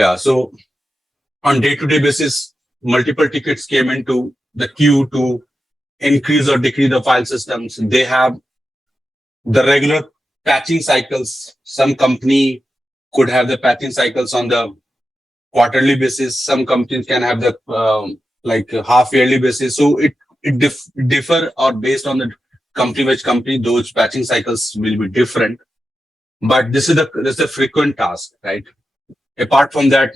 Yeah. So on day-to-day basis, multiple tickets came into the queue to increase or decrease the file systems. They have the regular patching cycles. Some company could have the patching cycles on the quarterly basis. Some companies can have the like half yearly basis. So it differ or based on the company which company, those patching cycles will be different. But this is the frequent task, right? Apart from that,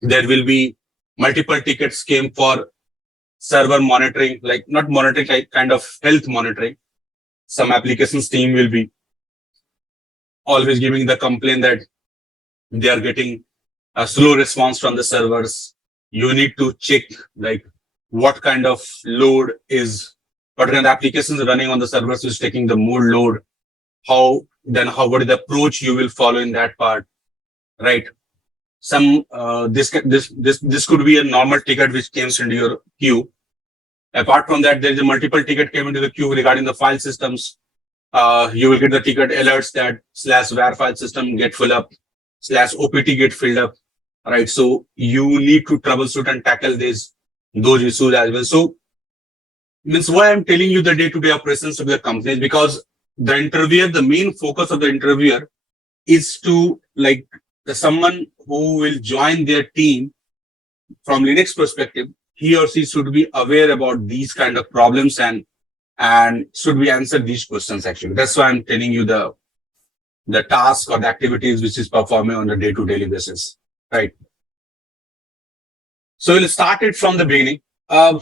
there will be multiple tickets came for server monitoring, like not monitoring, like kind of health monitoring. Some applications team will be always giving the complaint that they are getting a slow response from the servers. You need to check like what kind of load is, what kind of applications running on the servers is taking the more load. What is the approach you will follow in that part, right? Some this could be a normal ticket which comes into your queue. Apart from that, there is a multiple ticket came into the queue regarding the file systems. You will get the ticket alerts that /var file system get full up, /opt get filled up, right? So you need to troubleshoot and tackle those issues as well. So means why I'm telling you the day-to-day operations of the companies, because the interviewer, the main focus of the interviewer is to like someone who will join their team from Linux perspective. He or she should be aware about these kind of problems and should we answer these questions actually. That's why I'm telling you the task or the activities which is performing on a day-to-day basis, right? So we'll start it from the beginning. There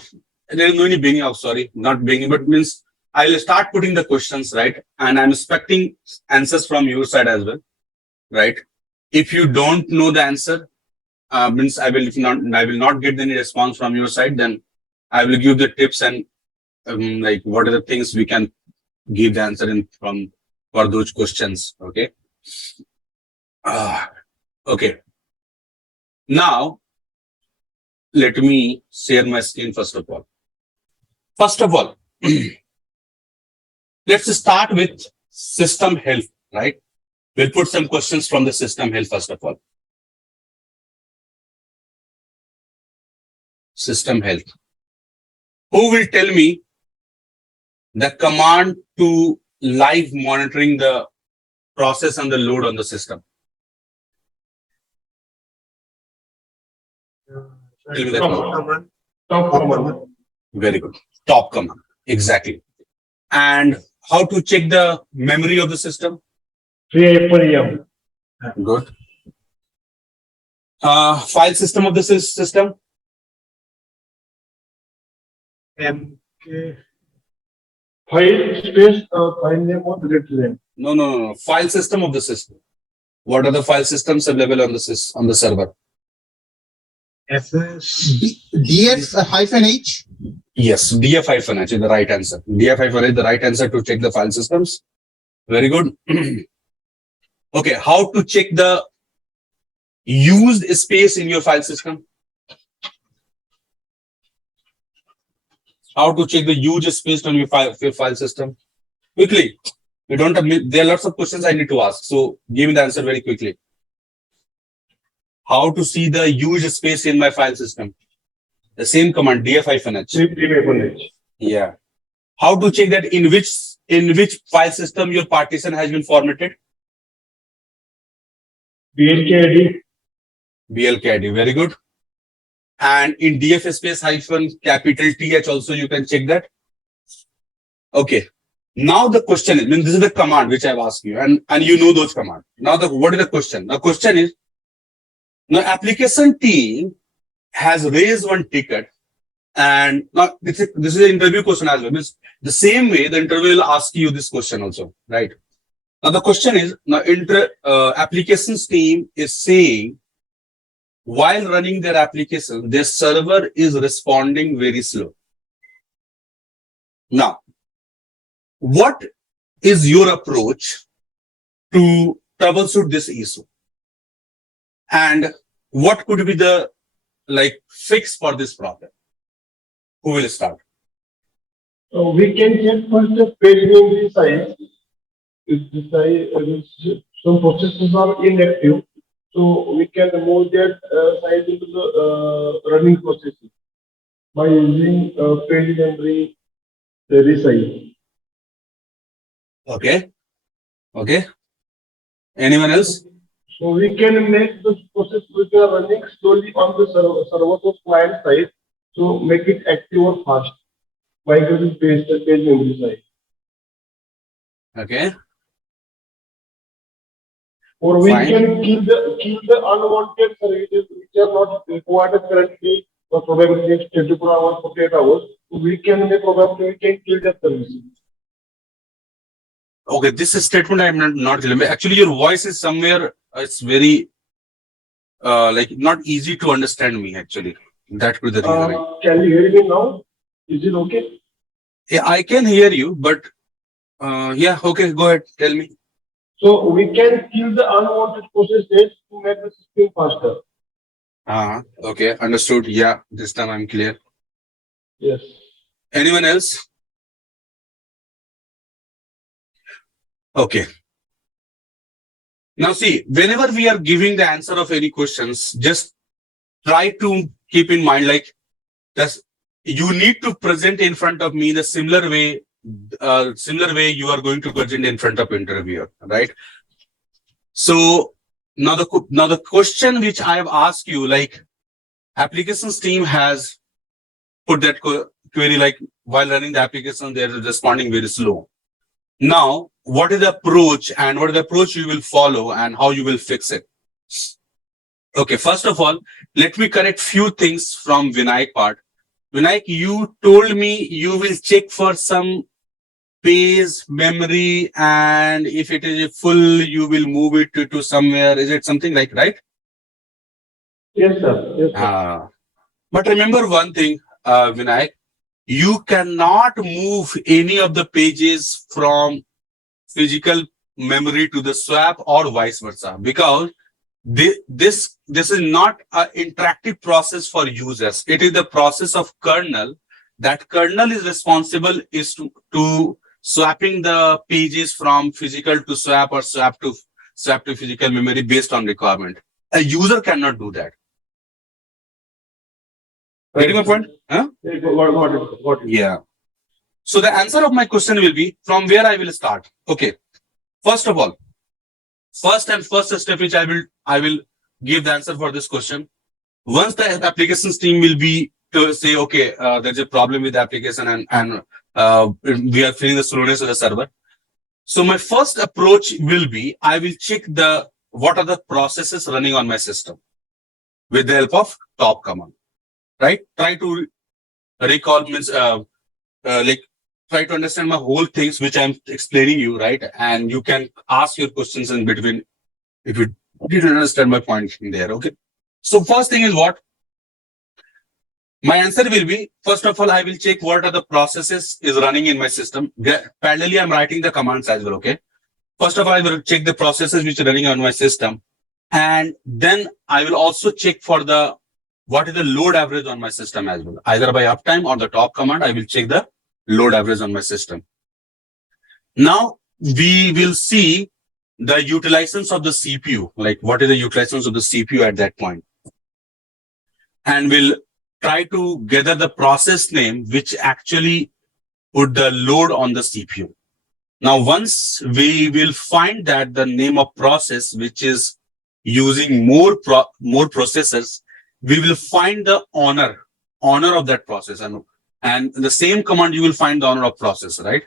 is no any beginning of, sorry, not beginning, but means I'll start putting the questions, right? And I'm expecting answers from your side as well, right? If you don't know the answer, means I will not get any response from your side, then I will give the tips and like what are the things we can give the answer in from for those questions. Okay. Okay. Now let me share my screen first of all. Let's start with system health, right? We'll put some questions from the system health first of all. System health. Who will tell me the command to live monitoring the process and the load on the system? Tell me the command. Top command. Very good. Top command. Exactly. And how to check the memory of the system? Good. Good. File system of the system? MK. File space, file name or directory name? No. File system of the system. What are the file systems available on the server? DF-H? Yes, DF-H is the right answer. DF-H is the right answer to check the file systems. Very good. Okay, how to check the used space in your file system? How to check the used space on your file system? Quickly. We don't have, there are lots of questions I need to ask. So give me the answer very quickly. How to see the used space in my file system? The same command, df-h. Yeah. How to check that in which file system your partition has been formatted? BLKID. BLKID, very good. And in DF space -capital TH also you can check that. Okay. Now the question is, this is the command which I've asked you, and you know those commands. Now what is the question? The question is, now application team has raised one ticket, and now this is an interview question as well. Means the same way the interview will ask you this question also, right? Now the question is, now applications team is saying while running their application, their server is responding very slow. Now, what is your approach to troubleshoot this issue? And what could be the fix for this problem? Who will start? So we can check first the page memory size. If the size, some processes are inactive, So we can move that site into the running processes by using page memory resize. Okay. Okay. Anyone else? So we can make the process which are running slowly on the servers of client side. So make it active or fast by using page memory size. Okay. Or we Fine. can kill the unwanted services which are not required currently or probably next 24 hours, 48 hours. So we can make probably we can kill the services. Okay. This is statement I'm not clear. Actually, your voice is somewhere. It's very like not easy to understand me. Actually, that could be the reason. Can you hear me now? Is it okay? Yeah, I can hear you, but yeah. Okay. Go ahead. Tell me. So we can kill the unwanted processes to make the system faster. Okay. Understood. Yeah. This time I'm clear. Yes. Anyone else? Okay. Now see, whenever we are giving the answer of any questions, just try to keep in mind like this. You need to present in front of me the similar way you are going to present in front of interviewer, right? So now the question which I have asked you, like applications team has put that query like while running the application, they're responding very slow. Now, what is the approach and what is the approach you will follow and how you will fix it? Okay, first of all, let me correct few things from Vinayak part. Vinayak, you told me you will check for some page memory and if it is full, you will move it to somewhere. Is it something like right? Yes, sir. Yes, sir. But remember one thing, Vinayak, you cannot move any of the pages from physical memory to the swap or vice versa because this is not an interactive process for users. It is the process of kernel. That kernel is responsible is to swapping the pages from physical to swap or swap to physical memory based on requirement. A user cannot do that. Getting my point? Huh? Got it. Yeah. So the answer of my question will be from where I will start. Okay. First of all, first step which I will give the answer for this question. Once the applications team will be to say, okay, there's a problem with the application and we are feeling the slowness of the server. So my first approach will be, I will check what are the processes running on my system with the help of top command, right? Try to recall means like try to understand my whole things which I'm explaining you, right? And you can ask your questions in between if you didn't understand my point in there. Okay. So first thing is what? My answer will be, first of all, I will check what are the processes is running in my system. Parallelly, I'm writing the commands as well. Okay. First of all, I will check the processes which are running on my system. And then I will also check for what is the load average on my system as well. Either by uptime or the top command, I will check the load average on my system. Now we will see the utilizations of the CPU, like what is the utilizations of the CPU at that point. And we'll try to gather the process name which actually put the load on the CPU. Now, once we will find that the name of process which is using more processors, we will find the owner of that process. And the same command, you will find the owner of process, right?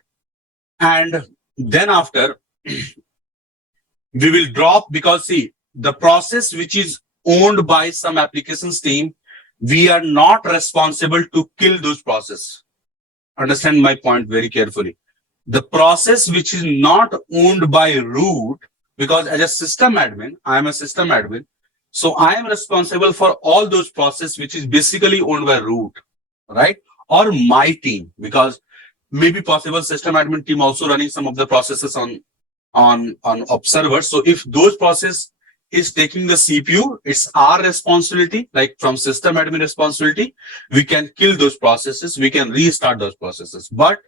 And then after, we will drop because see, the process which is owned by some applications team, we are not responsible to kill those processes. Understand my point very carefully. The process which is not owned by root, because as a system admin, I am a system admin. So I am responsible for all those processes which is basically owned by root, right? Or my team, because maybe possible system admin team also running some of the processes on observers. So if those process is taking the CPU, it's our responsibility, like from system admin responsibility, we can kill those processes, we can restart those processes. But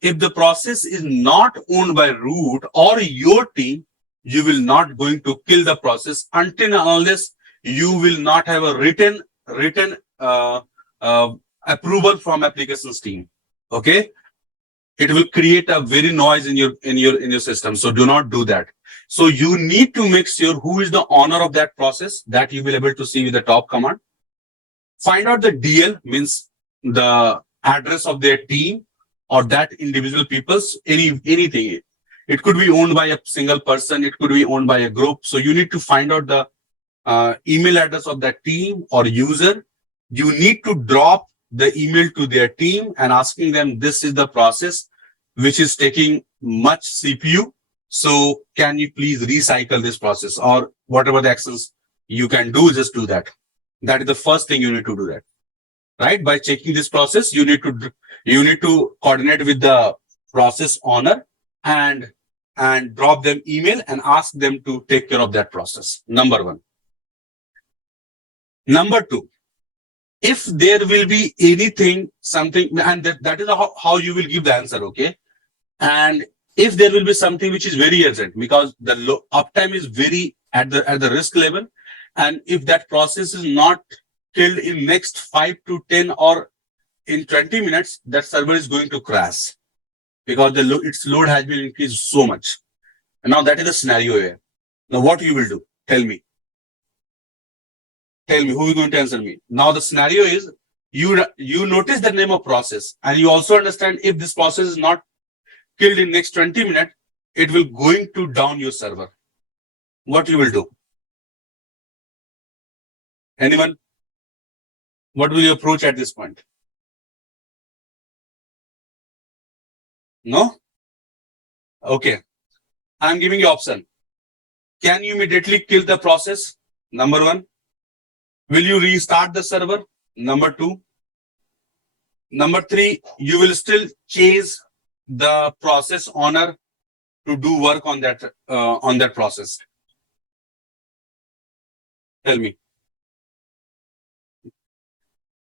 if the process is not owned by root or your team, you will not going to kill the process until and unless you will not have a written approval from applications team. Okay, it will create a very noise in your system. So do not do that. So you need to make sure who is the owner of that process, that you will able to see with the top command. Find out the DL, means the address of their team or that individual people's anything. It could be owned by a single person. It could be owned by a group. So you need to find out the email address of that team or user. You need to drop the email to their team and asking them, this is the process which is taking much CPU. So can you please recycle this process, or whatever the actions you can do, just do that. That is the first thing you need to do that, right? By checking this process, you need to coordinate with the process owner and drop them email and ask them to take care of that process. Number one. Number two, if there will be anything, something, and that is how you will give the answer, okay? And if there will be something which is very urgent, because the uptime is very at the risk level, and if that process is not killed in next 5 to 10 or in 20 minutes, that server is going to crash because its load has been increased so much. And now that is the scenario here. Now what you will do? Tell me. Tell me, who is going to answer me? Now the scenario is you notice the name of process, and you also understand if this process is not killed in next 20 minutes, it will going to down your server. What you will do? Anyone? What will you approach at this point? No? Okay. I'm giving you option. Can you immediately kill the process? Number one. Will you restart the server? Number two. Number three, you will still chase the process owner to do work on that process. Tell me.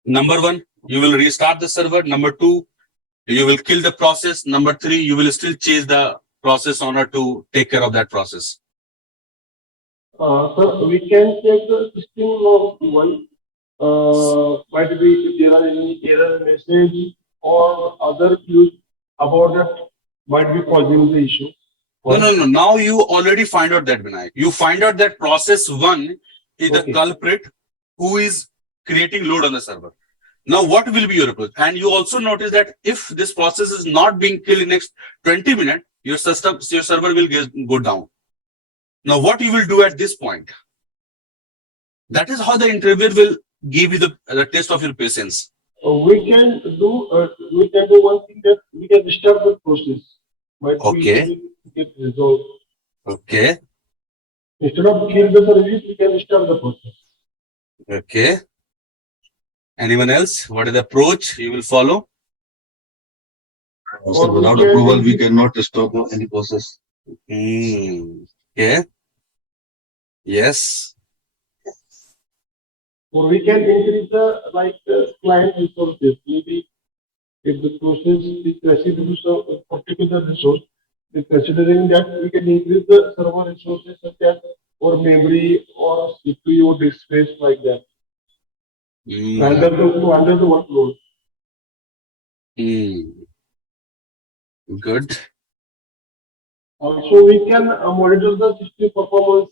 Number one, you will restart the server. Number two, you will kill the process. Number three, you will still chase the process owner to take care of that process. Sir, we can check the system log one. Might be if there are any error message or other clues about that might be causing the issue. No. Now you already find out that, Vinayak. You find out that process one is the culprit who is creating load on the server. Now what will be your approach? And you also notice that if this process is not being killed in next 20 minutes, your server will go down. Now what you will do at this point? That is how the interviewer will give you the test of your patience. We can do one thing, that we can disturb the process. Okay. Get resolved. Okay. Instead of kill the service, we can disturb the process. Okay. Anyone else? What is the approach you will follow? So without approval, we cannot stop any process. Okay. Yes. Or we can increase the client resources. Maybe if the process is received to a particular resource, considering that we can increase the server resources such as or memory or CPU or disk space like that. Under the workload. Good. Also, we can monitor the system performance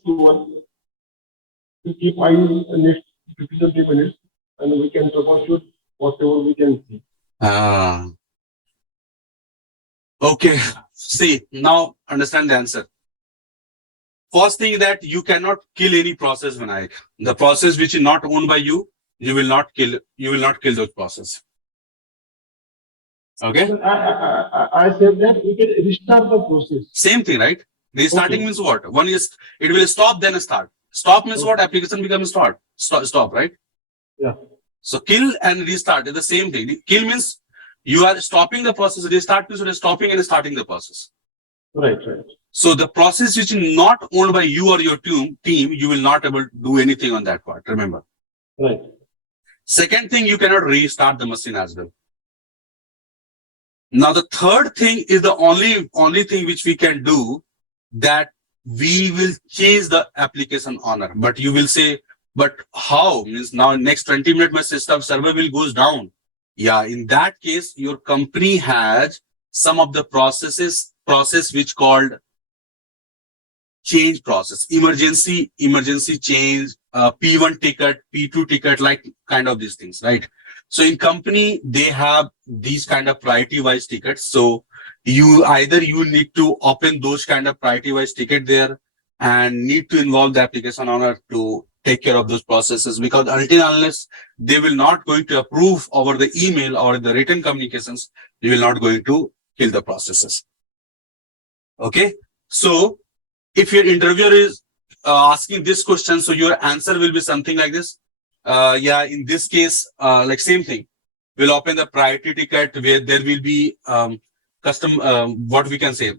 to keep eye next 50-30 minutes, and we can troubleshoot whatever we can see. Okay. See, now understand the answer. First thing that you cannot kill any process, Vinayak. The process which is not owned by you, you will not kill those process. Okay. I said that we can restart the process. Same thing, right? Restarting means what? One is it will stop, then start. Stop means what? Application becomes stop, right? Yeah. So kill and restart is the same thing. Kill means you are stopping the process. Restart means you are stopping and starting the process. Right. So the process which is not owned by you or your team, you will not able to do anything on that part. Remember. Right. Second thing, you cannot restart the machine as well. Now the third thing is the only thing which we can do, that we will change the application owner. But you will say, but how? Means now next 20 minutes my system server will goes down. Yeah, in that case, your company has some of the process which called change process, emergency change, P1 ticket, P2 ticket, like kind of these things, right? So in company, they have these kind of priority wise tickets. So you need to open those kind of priority wise ticket there and need to involve the application owner to take care of those processes, because until unless they will not going to approve over the email or the written communications, they will not going to kill the processes. Okay. So if your interviewer is asking this question, so your answer will be something like this. Yeah, in this case, like same thing. We'll open the priority ticket where there will be custom, what we can say,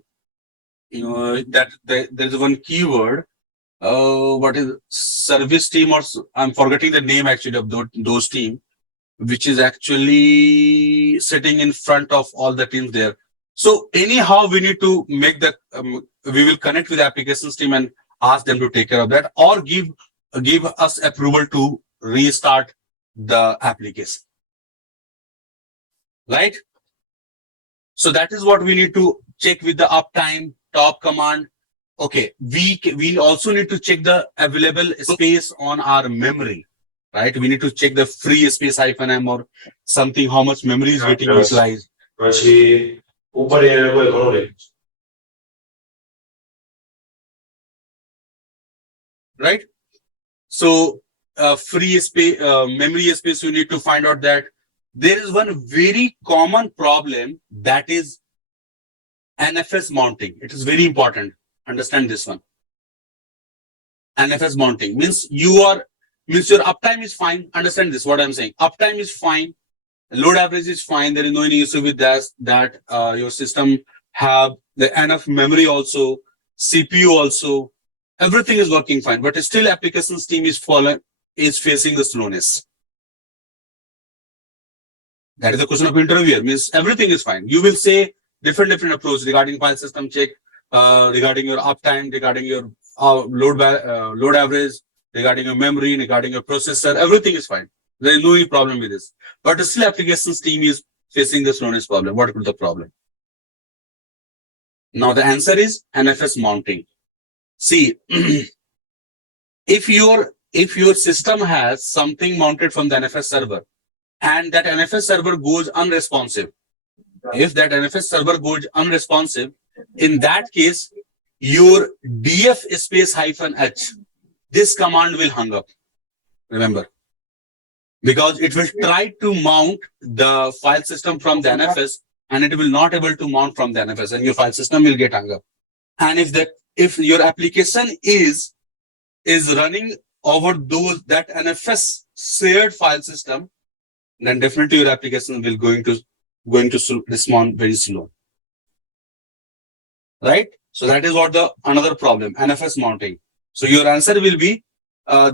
that there's one keyword. What is service team, or I'm forgetting the name actually of those team, which is actually sitting in front of all the teams there. So anyhow, we need to make the, we will connect with the applications team and ask them to take care of that, or give us approval to restart the application. Right? So that is what we need to check with the uptime, top command. Okay, we also need to check the available space on our memory. Right? We need to check the free space -m or something, how much memory is getting utilized. Right? So free space, memory space, you need to find out that. There is one very common problem, that is NFS mounting. It is very important. Understand this one. NFS mounting means your uptime is fine. Understand this, what I'm saying. Uptime is fine. Load average is fine. There is no any issue with that. Your system have the enough memory also, CPU also. Everything is working fine, but still applications team is facing the slowness. That is the question of interviewer. Means everything is fine. You will say different approach regarding file system check, regarding your uptime, regarding your load average, regarding your memory, regarding your processor. Everything is fine. There is no problem with this. But still applications team is facing the slowness problem. What could be the problem? Now the answer is NFS mounting. See, if your system has something mounted from the NFS server, and that NFS server goes unresponsive. If that NFS server goes unresponsive, in that case, your df space -h, this command will hang up. Remember, because it will try to mount the file system from the NFS, and it will not able to mount from the NFS, and your file system will get hung up. And if your application is running over that NFS shared file system, then definitely your application will going to respond very slow. Right? So that is what the another problem, NFS mounting. So your answer will be,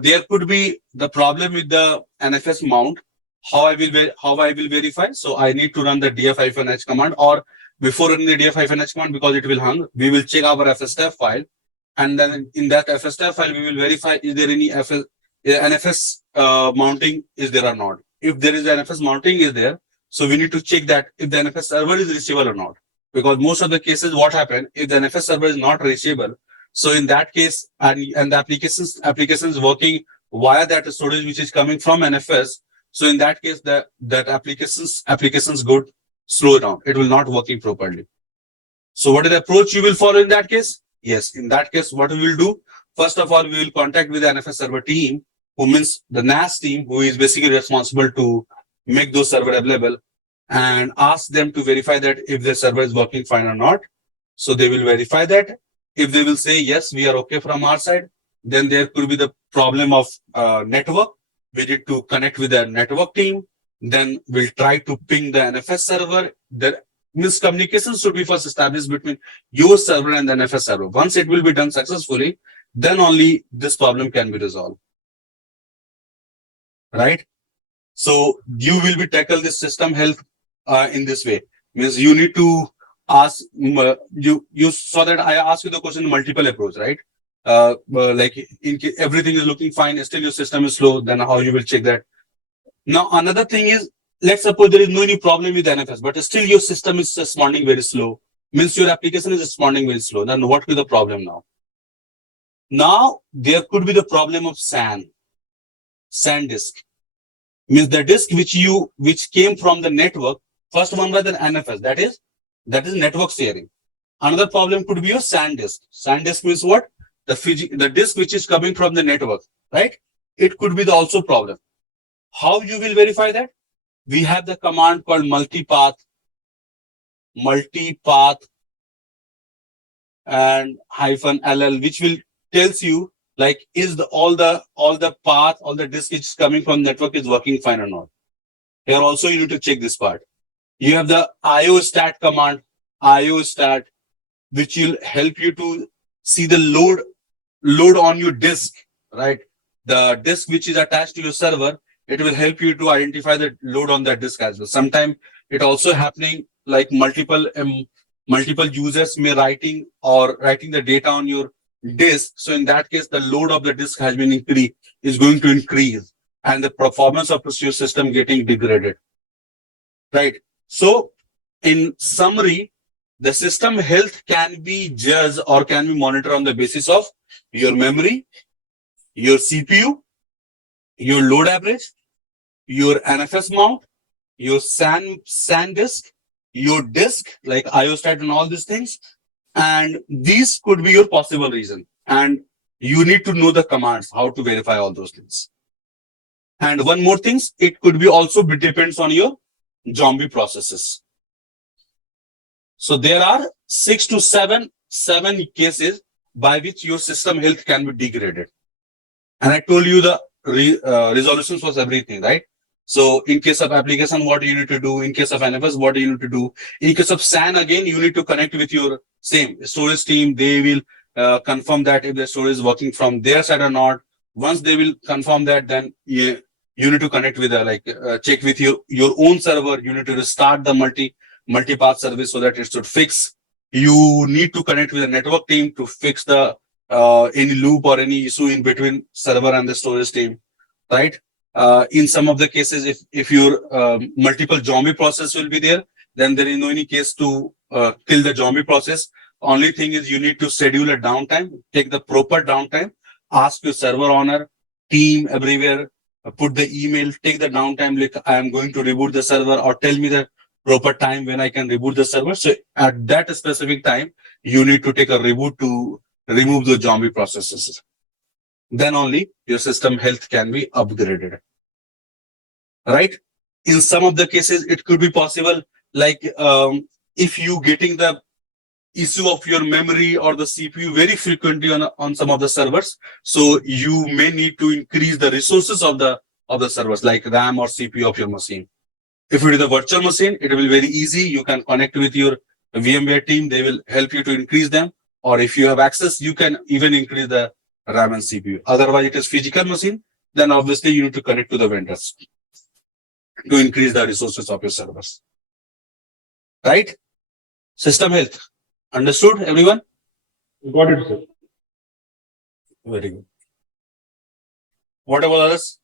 there could be the problem with the NFS mount. How I will verify? So I need to run the df-h command, or before running the df-h command, because it will hang, we will check our fstab file, and then in that fstab file we will verify is there any NFS mounting is there or not. If there is an NFS mounting is there, so we need to check that if the NFS server is reachable or not. Because most of the cases, what happen if the NFS server is not reachable? So in that case, and the applications working via that storage which is coming from NFS. So in that case, that applications go slow down. It will not working properly. So what is the approach you will follow in that case? Yes, in that case, what we will do? First of all, we will contact with the NFS server team, who means the NAS team, who is basically responsible to make those server available, and ask them to verify that if the server is working fine or not. So they will verify that. If they will say, yes, we are okay from our side, then there could be the problem of network. We need to connect with the network team. Then we'll try to ping the NFS server. The miscommunication should be first established between your server and the NFS server. Once it will be done successfully, then only this problem can be resolved. Right? So you will be tackle this system health in this way. Means you need to you saw that I asked you the question multiple approach, right? Like in case everything is looking fine, still your system is slow, then how you will check that? Now, another thing is, let's suppose there is no any problem with NFS, but still your system is responding very slow. Means your application is responding very slow. Then what will be the problem now? Now, there could be the problem of SAN disk. Means the disk which came from the network, first one was the NFS, that is network sharing. Another problem could be your SAN disk. SAN disk means what? The disk which is coming from the network, right? It could be the also problem. How you will verify that? We have the command called multipath and -ll, which will tells you like is all the path, all the disk which is coming from network is working fine or not. Here also you need to check this part. You have the iostat command, which will help you to see the load on your disk, right? The disk which is attached to your server, it will help you to identify the load on that disk as well. Sometimes it also happening like multiple users may writing the data on your disk. So in that case, the load of the disk has been is going to increase, and the performance of your system getting degraded, right? So in summary, the system health can be judged or can be monitored on the basis of your memory, your CPU, your load average, your NFS mount, your SAN disk, your disk like iostat and all these things. And these could be your possible reason. And you need to know the commands, how to verify all those things. And one more thing, it could be also depends on your zombie processes. So there are 6 to 7 cases by which your system health can be degraded. And I told you the resolutions was everything, right? So in case of application, what you need to do? In case of NFS, what do you need to do? In case of SAN, again, you need to connect with your same storage team. They will confirm that if the storage is working from their side or not. Once they will confirm that, then you need to connect with check with your own server. You need to restart the multipath service so that it should fix. You need to connect with the network team to fix the any loop or any issue in between server and the storage team, right? In some of the cases, if your multiple zombie process will be there, then there is no any case to kill the zombie process. Only thing is you need to schedule a downtime, take the proper downtime, ask your server owner, team everywhere, put the email, take the downtime, like I am going to reboot the server, or tell me the proper time when I can reboot the server. So at that specific time, you need to take a reboot to remove the zombie processes. Then only your system health can be upgraded, right? In some of the cases, it could be possible, like if you getting the issue of your memory or the CPU very frequently on some of the servers, so you may need to increase the resources of the servers, like RAM or CPU of your machine. If it is a virtual machine, it will be very easy. You can connect with your VMware team. They will help you to increase them. Or if you have access, you can even increase the RAM and CPU. Otherwise, it is physical machine. Then obviously you need to connect to the vendors to increase the resources of your servers. Right? System health. Understood, everyone? Got it, sir. Very good. What about others?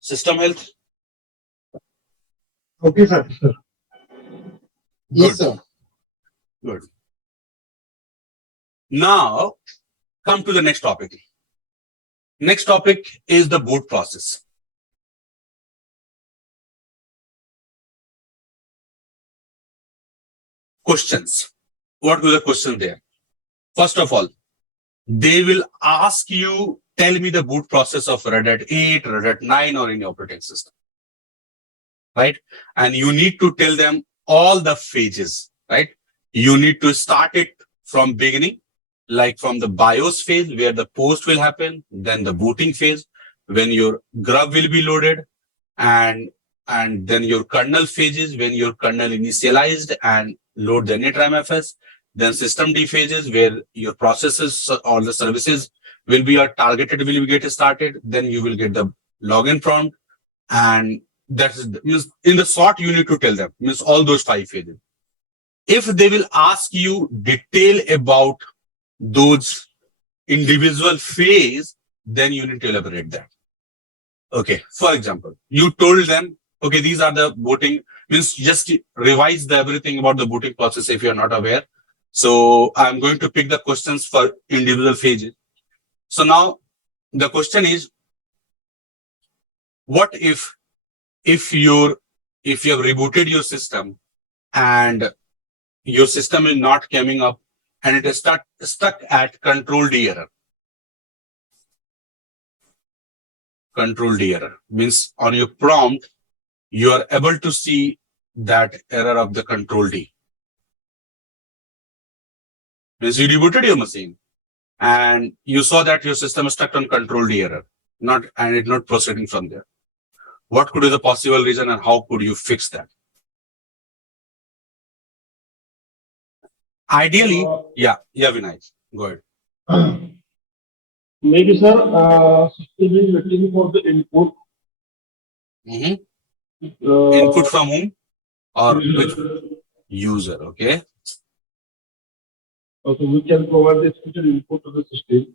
System health? Okay, sir. Yes, sir. Good. Now, come to the next topic. Next topic is the boot process. Questions. What were the questions there? First of all, they will ask you, tell me the boot process of Redhat-8, Redhat-9 or any operating system. Right? And you need to tell them all the phases, right? You need to start it from beginning, like from the BIOS phase where the post will happen, then the booting phase when your grub will be loaded, and then your kernel phases when your kernel initialized and load the initramfs, then system D phases where your processes or the services will be targeted, will be get started, then you will get the login prompt, and that is means in the short you need to tell them means all those 5 phases. If they will ask you detail about those individual phase, then you need to elaborate that. Okay. For example, you told them, okay, these are the booting, means just revise the everything about the booting process if you're not aware. So I'm going to pick the questions for individual phases. So now the question is, what if you have rebooted your system and your system is not coming up and it is stuck at control D error. Control D error means on your prompt, you are able to see that error of the control D. Means you rebooted your machine and you saw that your system is stuck on control D error, and it's not proceeding from there. What could be the possible reason and how could you fix that? Ideally, yeah, Vinay, go ahead. Maybe, sir, system is waiting for the input. Input from whom? Or which user, okay? So we can provide the special input to the system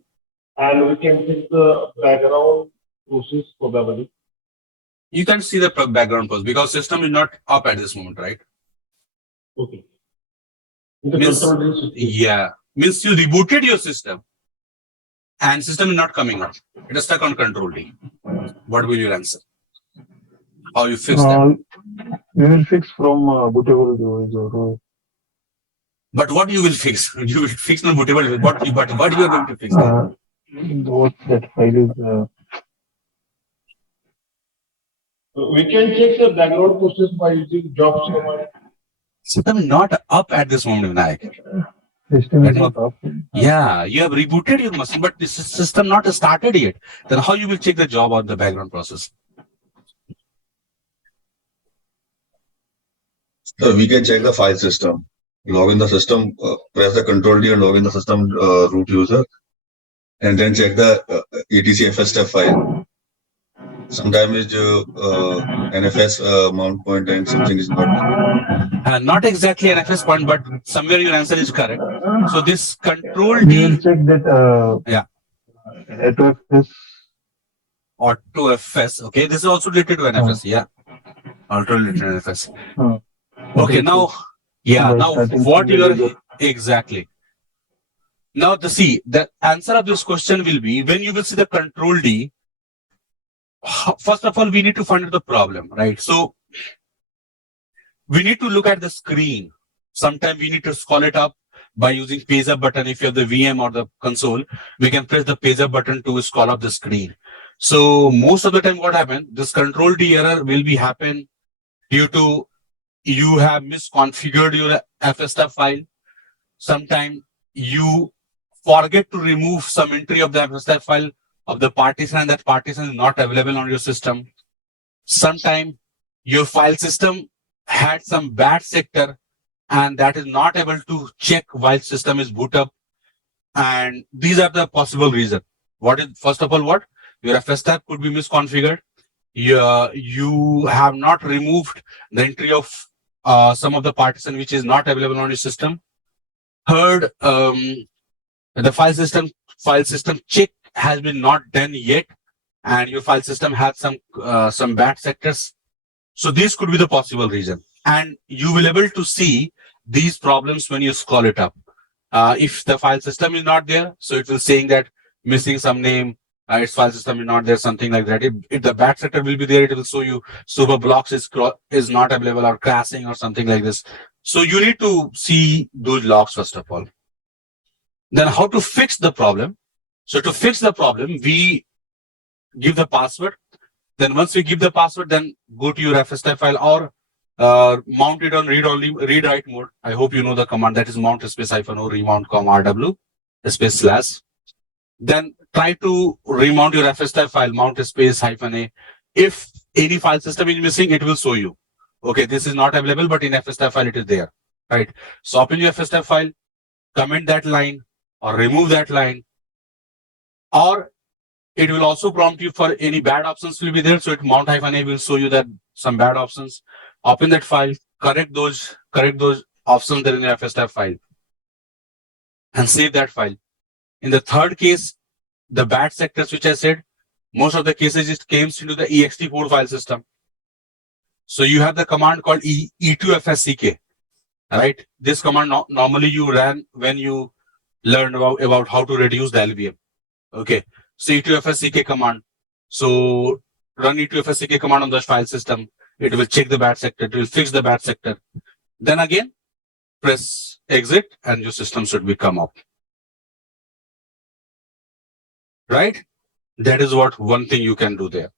and we can check the background process probably. You can see the background process because system is not up at this moment, right? Okay. In the Means, control system. yeah, means you rebooted your system and system is not coming up. It is stuck on control D. What will you answer? How you fix that? We will fix from bootable device. But what you will fix? You will fix not bootable device. What you are going to fix? What that file is. We can check the background process by using jobs command. System is not up at this moment, Vinayak. System is not up. Yeah, you have rebooted your machine, but this system not started yet. Then how you will check the job or the background process? So we can check the file system, log in the system, press the control D and log in the system root user, and then check the etc fstep file. Sometimes it's NFS mount point and something is not. Not exactly an FS point, but somewhere your answer is correct. So this control We will D check that. Yeah. AutoFS. auto FS. Okay, this is also related to NFS. Yeah, auto related to NFS. Okay, now, yeah, now what you are exactly. Now the answer of this question will be when you will see the control D. First of all, we need to find out the problem, right? So we need to look at the screen. Sometimes we need to scroll it up by using page up button. If you have the VM or the console, we can press the page up button to scroll up the screen. So most of the time what happens, this control D error will be happen due to you have misconfigured your FSTF file. Sometimes you forget to remove some entry of the FSTF file of the partition and that partition is not available on your system. Sometimes your file system had some bad sector and that is not able to check while system is boot up. And these are the possible reasons. First of all, what? Your FSTF could be misconfigured. You have not removed the entry of some of the partition which is not available on your system. Third, the file system check has been not done yet, and your file system has some bad sectors. So these could be the possible reason, and you will able to see these problems when you scroll it up. If the file system is not there, so it will saying that missing some name. Its file system is not there, something like that. If the bad sector will be there, it will show you super blocks is not available or crashing or something like this. So you need to see those logs first of all. Then how to fix the problem? So to fix the problem, we give the password. Then once we give the password, then go to your FSTF file or mount it on read-write mode. I hope you know the command that is mount space -o remount rw space/. Then try to remount your FSTF file, mount space -a. If any file system is missing, it will show you. Okay, this is not available, but in FSTF file it is there, right? So open your FSTF file, comment that line or remove that line, or it will also prompt you for any bad options will be there. So it mount -a will show you that some bad options. Open that file, correct those options there in your FSTF file and save that file. In the third case, the bad sectors which I said, most of the cases it came into the ext4 file system. So you have the command called e2fsck, right? This command normally you ran when you learn about how to reduce the LVM. Okay, so e2fsck command. So run e2fsck command on the file system. It will check the bad sector. It will fix the bad sector. Then again, press exit and your system should be come up. Right? That is what one thing you can do there.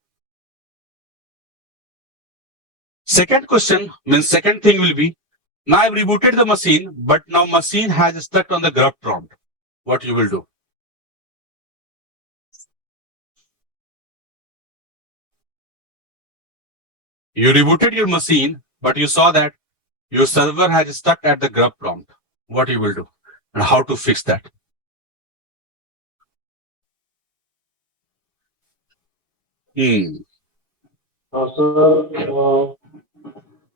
Second question means second thing will be, now I've rebooted the machine, but now machine has stuck on the grub prompt. What you will do? You rebooted your machine, but you saw that your server has stuck at the grub prompt. What you will do and how to fix that? So,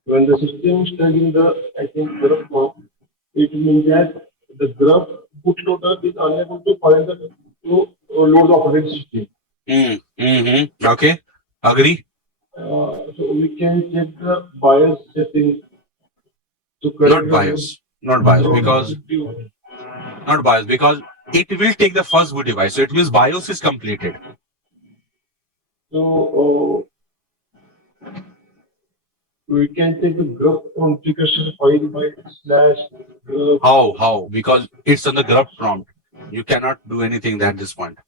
when the system is stuck in the, I think, graph form, it means that the graph bootloader is unable to find the to load the operating system. Okay, agree. So we can check the BIOS settings. To Not BIOS, because it will take the first boot device. So it means BIOS is completed. So we can take the grub configuration file by slash. How? Because it's on the grub prompt. You cannot do anything at this point.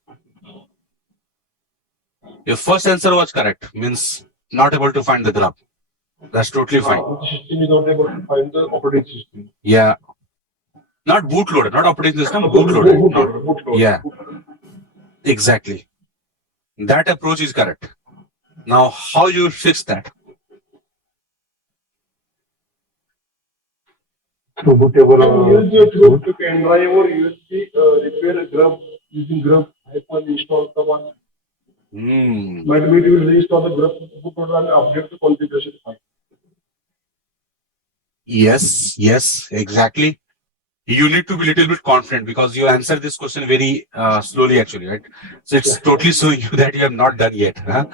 Your first answer was correct. Means not able to find the grub. That's totally fine. The system is not able to find the operating system. Yeah. Not bootloader, not operating system, bootloader. Bootloader. Yeah. Exactly. That approach is correct. Now, how you fix that? So whatever. Use your through to pen drive or USB repair a grub using grub -install command. But we will reinstall the grub bootloader and update the configuration file. Yes, exactly. You need to be a little bit confident because you answered this question very slowly actually, right? So it's totally showing you that you have not done yet. Huh?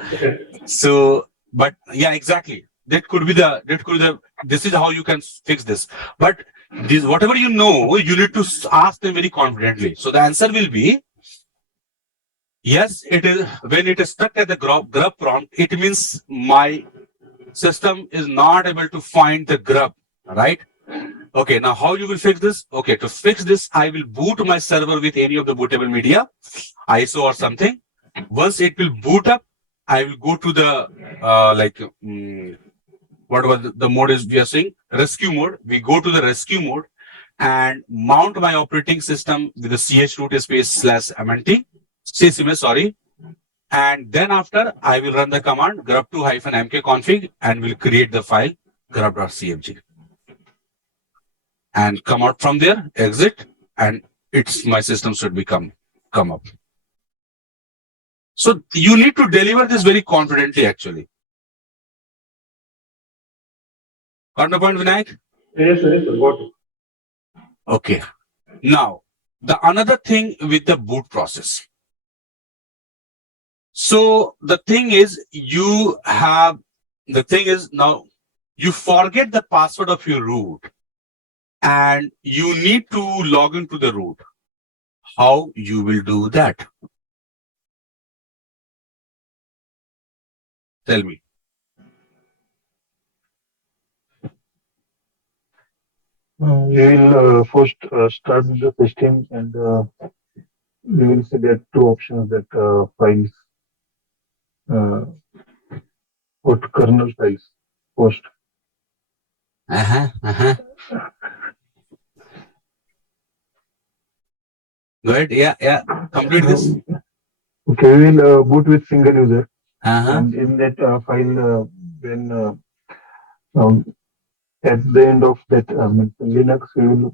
So, but yeah, exactly. This is how you can fix this. But this, whatever you know, you need to ask them very confidently. So the answer will be, yes, it is when it is stuck at the grub prompt, it means my system is not able to find the grub, right? Okay, now how you will fix this? Okay, to fix this, I will boot my server with any of the bootable media, ISO or something. Once it will boot up, I will go to the, what was the mode is we are saying? Rescue mode. We go to the rescue mode and mount my operating system with the chroot space/mnt, CSMS, sorry. And then after, I will run the command grub2-mkconfig and will create the file grub.cfg. And come out from there, exit, and my system should become come up. So you need to deliver this very confidently, actually. Got the point, Vinayak? Yes, sir, got it. Okay. Now, the another thing with the boot process. So the thing is, now you forget the password of your root. And you need to log into the root. How you will do that? Tell me. We will first start with the system and we will see that two options that files, what kernel files first. Go ahead. Yeah. Complete this. Okay, we will boot with single user. And in that file, when at the end of that Linux, we will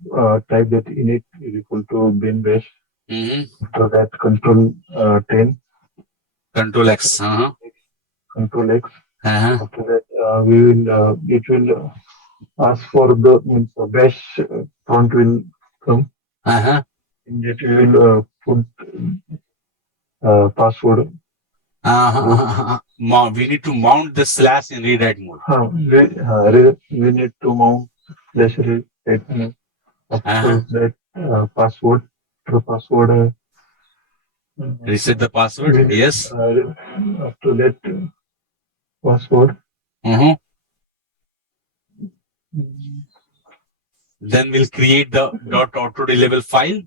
type that init is equal to bin bash. After that, control 10. Control X. Control X. After that, it will ask for the means bash prompt will come. Uh-huh. In that we will put password. We need to mount the slash in read-write mode. We need to mount slash read mode. Uh-huh. After that password, the password. Reset the password. Yes. After that password. Mm-hmm. Then we'll create the .autodeliver file.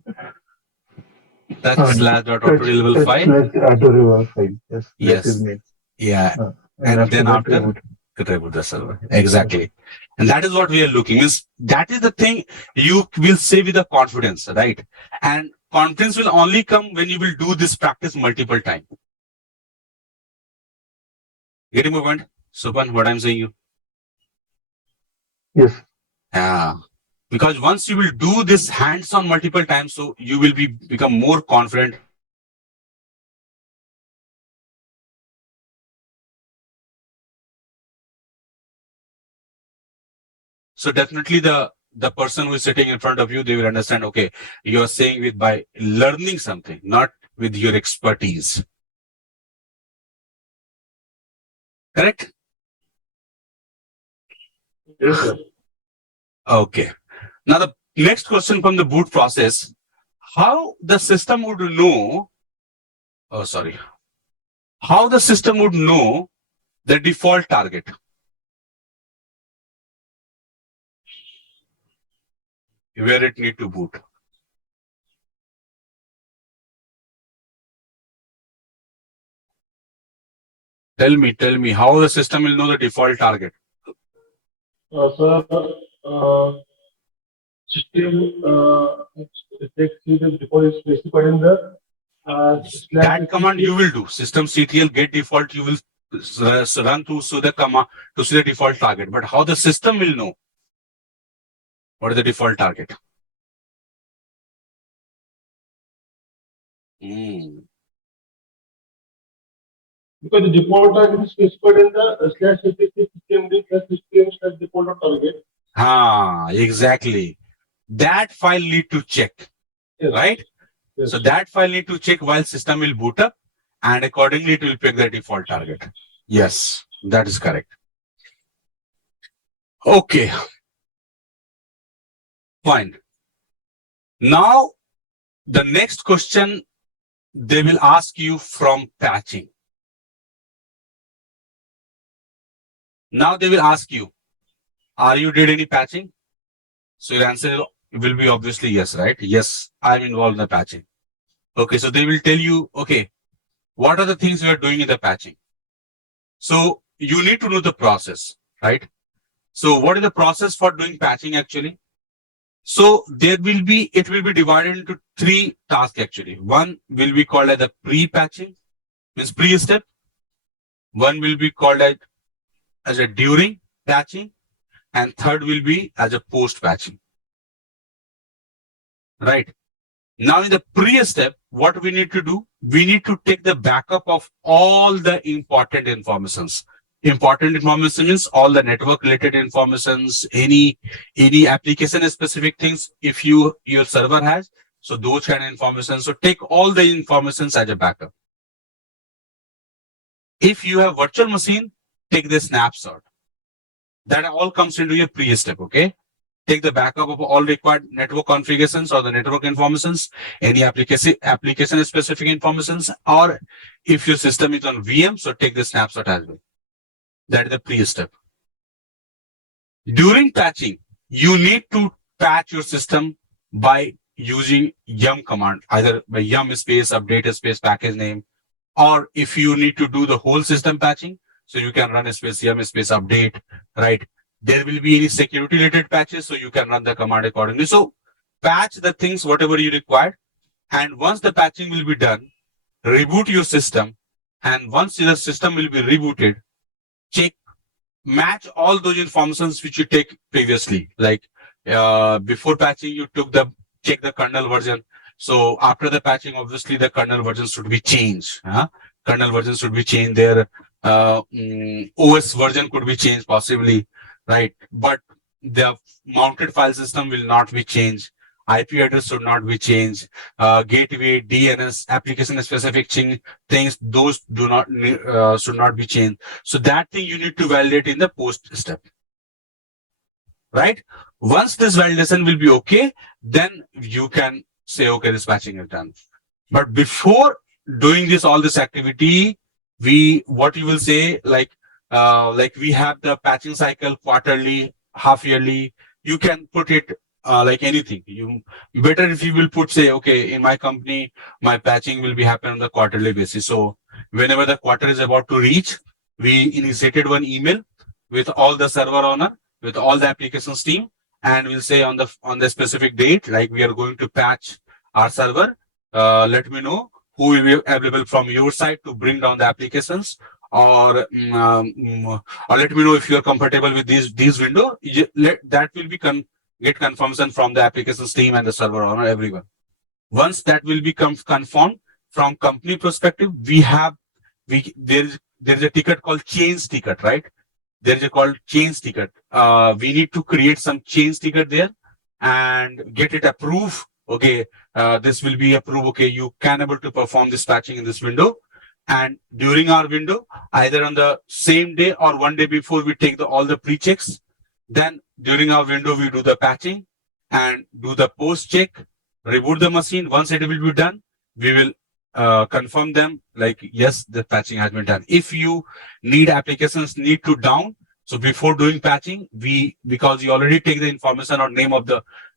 That slash .autodeliver file. Slash auto file. Yes. That Yes. is me. Yeah. And And then that, after reboot the server. Exactly. And that is what we are looking is that is the thing you will say with the confidence, right? And confidence will only come when you will do this practice multiple times. Getting my point? Supan, what I'm saying you? Yes. Yeah. Because once you will do this hands-on multiple times, so you will become more confident. So definitely the person who is sitting in front of you, they will understand, okay, you are saying with by learning something, not with your expertise. Correct? Yes, sir. Okay. Now the next question from the boot process, how the system would know, how the system would know the default target? Where it need to boot. Tell me how the system will know the default target. Sir, system takes the default is specified in the That command you will do. Systemctl get default, you will run to see the command to see the default target. But how the system will know what is the default target? Because the default target is specified in the /system/default target. Exactly. That file need to check, Yes. right? Yes. So that file need to check while system will boot up, and accordingly it will pick the default target. Yes, that is correct. Okay. Fine. Now, the next question they will ask you from patching. Now they will ask you, are you did any patching? So your answer will be obviously yes, right? Yes, I'm involved in the patching. Okay, so they will tell you, okay, what are the things you are doing in the patching? So you need to know the process, right? So what is the process for doing patching actually? So it will be divided into 3 tasks actually. One will be called as the pre-patching, means pre-step. One will be called as a during patching, and third will be as a post-patching. Right. Now in the pre-step, what we need to do? We need to take the backup of all the important informations. Important information means all the network related informations, any application specific things if your server has. So those kind of information. So take all the informations as a backup. If you have virtual machine, take the snapshot. That all comes into your pre-step, okay? Take the backup of all required network configurations or the network informations, any application specific informations, or if your system is on VM, so take the snapshot as well. That is the pre-step. During patching, you need to patch your system by using yum command, either by yum space update space package name, or if you need to do the whole system patching, so you can run a space yum space update, right? There will be any security related patches, so you can run the command accordingly. So patch the things, whatever you require. And once the patching will be done, reboot your system. And once the system will be rebooted, match all those informations which you take previously. Like before patching, you check the kernel version. So after the patching, obviously the kernel version should be changed. Kernel version should be changed. Their OS version could be changed possibly. Right. But the mounted file system will not be changed. IP address should not be changed. Gateway, DNS, application specific things, those do not should not be changed. So that thing you need to validate in the post step, right? Once this validation will be okay, then you can say, okay, this patching is done. But before doing all this activity, what you will say, like we have the patching cycle quarterly, half yearly. You can put it like anything. You better if you will put, say, okay, in my company, my patching will be happen on the quarterly basis. So whenever the quarter is about to reach, we initiated one email with all the server owner, with all the applications team, and we'll say on the specific date, like we are going to patch our server. Let me know who will be available from your side to bring down the applications, or let me know if you are comfortable with these window. That will be get confirmation from the applications team and the server owner, everyone. Once that will become confirmed from company perspective, there is a ticket called change ticket, right? There is a called change ticket. We need to create some change ticket there and get it approved. Okay, this will be approved. Okay, you can able to perform this patching in this window. And during our window, either on the same day or one day before, we take all the pre-checks. Then during our window, we do the patching and do the post check, reboot the machine. Once it will be done, we will confirm them like, yes, the patching has been done. If you need applications need to down, so before doing patching, because you already take the information or name of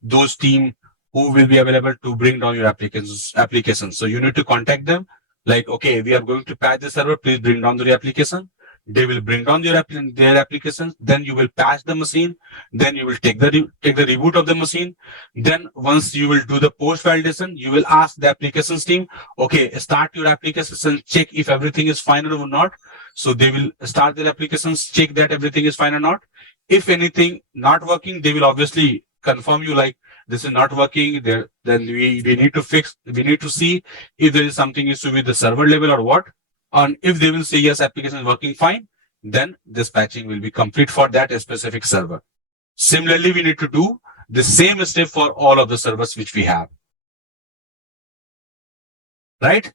those team who will be available to bring down your applications. So you need to contact them like, okay, we are going to patch the server, please bring down the application. They will bring down their applications. Then you will patch the machine. Then you will take the reboot of the machine. Then once you will do the post validation, you will ask the applications team, okay, start your applications and check if everything is fine or not. So they will start their applications, check that everything is fine or not. If anything not working, they will obviously confirm you like, this is not working. Then we need to fix. We need to see if there is something issue with the server level or what. And if they will say, yes, application is working fine, then this patching will be complete for that specific server. Similarly, we need to do the same step for all of the servers which we have. Right?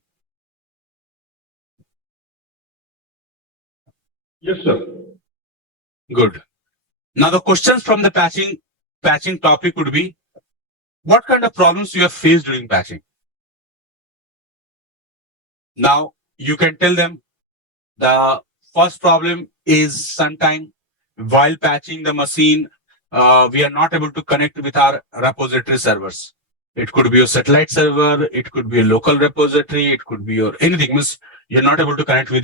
Yes, sir. Good. Now the questions from the patching topic would be, what kind of problems you have faced during patching? Now, you can tell them the first problem is sometime while patching the machine, we are not able to connect with our repository servers. It could be a satellite server, it could be a local repository, it could be your anything. Means you're not able to connect with